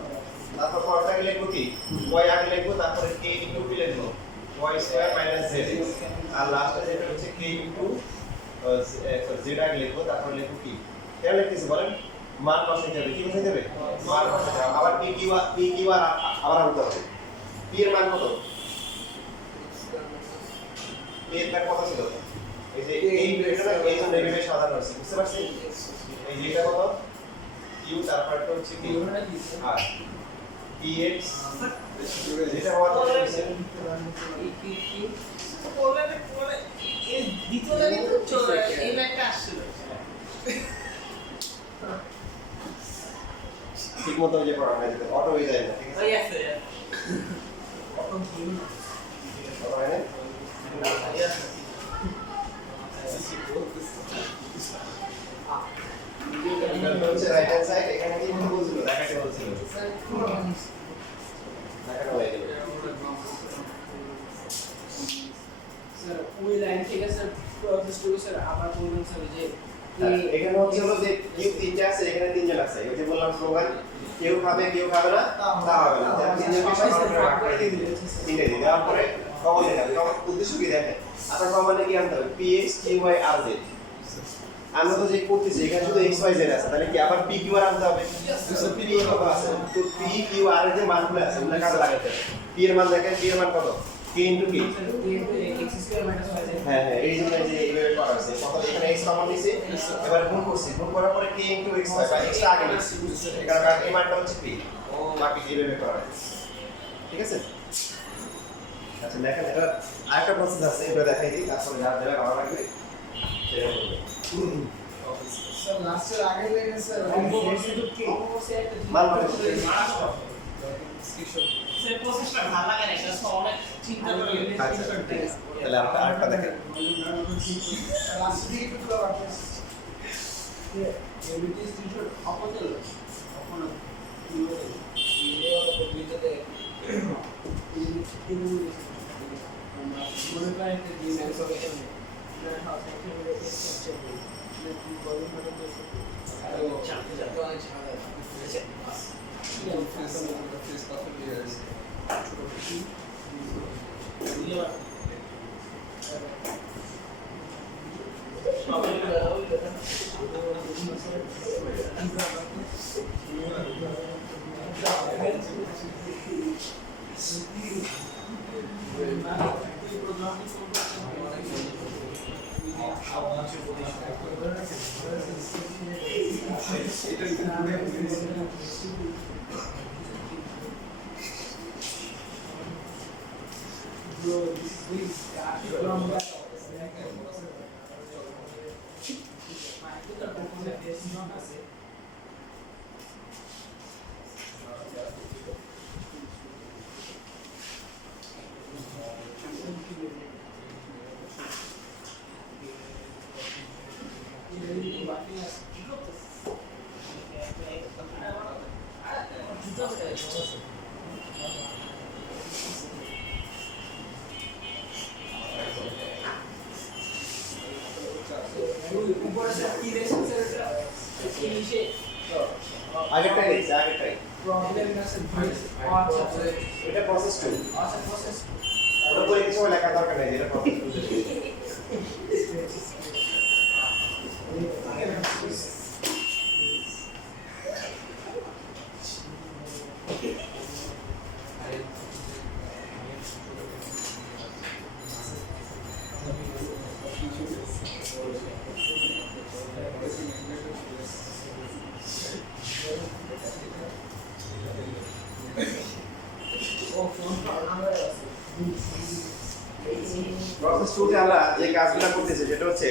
তারপর পরটাকে লিখব কি y আগে লিখব, তারপরে k ইনটু p লিখব y স্কয়ার মাইনাস zx, আর লাস্টে যেটা হচ্ছে k ইনটু z আগে লিখব, তারপর লিখব কি কেন লিখতেছি বলেন, মান বসাইতে হবে, কি বসাইতে হবে, মান বসাইতে হবে, আবার p q আর আবার আনতে হবে। p এর মান কত, p এর মান কত ছিল, এই যে এই ব্রেকেটটা এই জন্য নেগেটিভ সাধারণ আছে, বুঝতে পারছেন, এই যে এটা কত q, তারপর এটা হচ্ছে কি আর px, যেটা হওয়ার কথা হচ্ছে এই দ্বিতীয় লাইনে তো চলে এই লাইনটা আসছিল। ঠিক মতো যে পড়ানো যেতে অটো হয়ে যায় না, ঠিক আছে, ইয়েস স্যার। অটো হয় না। এটা হচ্ছে রাইট হ্যান্ড সাইড, এখানে কি বলছিল দেখাতে বলছিল, দেখানো হয়ে গেল। স্যার ওই লাইন থেকে স্যার প্রসেস করে স্যার আবার বলবেন স্যার যে এখানে হচ্ছে হলো যে কিউ তিনটে আছে, এখানে তিনজন আছে, ওই যে বললাম স্লোগান কেউ খাবে না তা হবে না, তাহলে তিনজনকে সমান করে ভাগ করে দিয়ে দিবেন, তিনটে দিয়ে দেওয়ার পরে কমন দেখাবে, কমন উদ্দেশ্য কি দেখেন আপনার কমনে কি আনতে হবে, px qy rz, আমরা তো যে করতেছি এখানে শুধু x y z আছে, তাহলে কি আবার p q r আনতে হবে, p কত আছে, তো p q r এর যে মানগুলো আছে ওগুলো কাজে লাগাতে হবে। p এর মান দেখেন, p এর মান কত, k ইনটু কি, x স্কয়ার মাইনাস y হ্যাঁ এই জন্য যে এইভাবে করা হয়েছে, কত এখানে x কমন নিছি, এবার গুণ করছি, গুণ করার পরে k ইনটু x হয় বা x টা আগে নিছি, কারণ এই মানটা হচ্ছে p, বাকি এইভাবে করা হয়েছে, ঠিক আছে। আচ্ছা দেখেন এটা আরেকটা প্রসেস আছে, এটা দেখাই দিই, তারপরে যা যা ভালো লাগবে সেটা বলবো। স্যার লাস্টের আগে লেগে স্যার মান মানে সে প্রসেসটা ভালো লাগে না, এটা তো অনেক চিন্তা করে আচ্ছা ঠিক আছে, তাহলে আরেকটা দেখেন লাস্ট দিকে একটু পুরো বাকি এবিটি স্ক্রিনশট অপোজিট কখনো চাপতে চাপতে অনেক ঝামেলা হয়েছে। ফেস কত দিয়ে আছে আগেরটাই দেখছি আগেরটাই প্রবলেম আছে এটা প্রসেস টু আচ্ছা প্রসেস ওটা পরে কিছু লেখা দরকার নেই যেটা প্রসেস টু প্রসেস টুতে আমরা যে কাজগুলো করতেছি সেটা হচ্ছে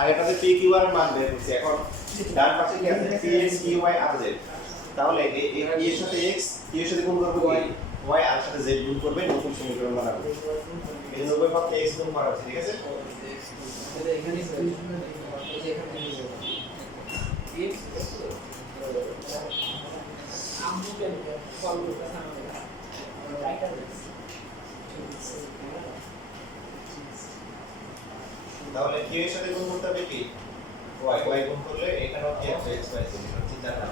আগেটাতে পি কিউ আর মান বের করছি এখন ডান পাশে কি আছে পি এক্স কিউ ওয়াই আর জেড তাহলে এই পি এর সাথে এক্স কিউ এর সাথে গুণ করবে ওয়াই ওয়াই আর সাথে জেড গুণ করবে নতুন সমীকরণ বানাবে এই 90 ভাগ এক্স গুণ করা হচ্ছে ঠিক আছে তাহলে কিউ এর সাথে গুণ করতে হবে কি ওয়াই ওয়াই গুণ করলে এখানেও কি আছে এক্স ওয়াই জেড হচ্ছে জানা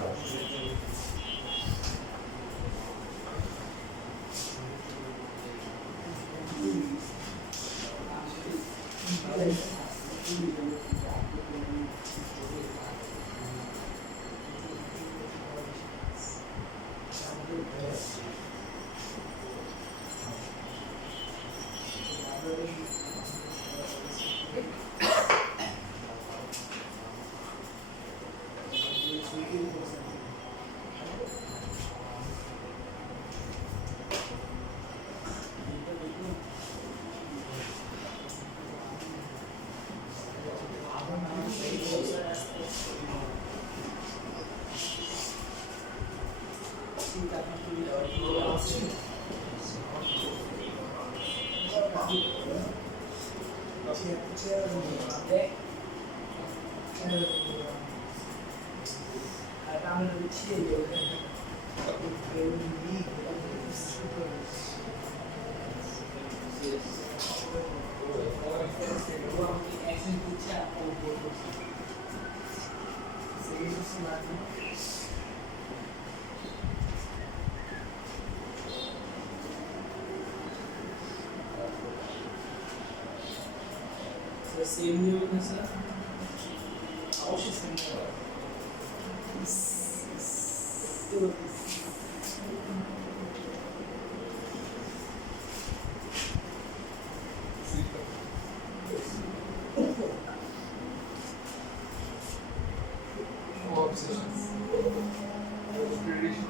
সেম নিয়ম আছে অবশ্যই সেম obsessions. Tradition.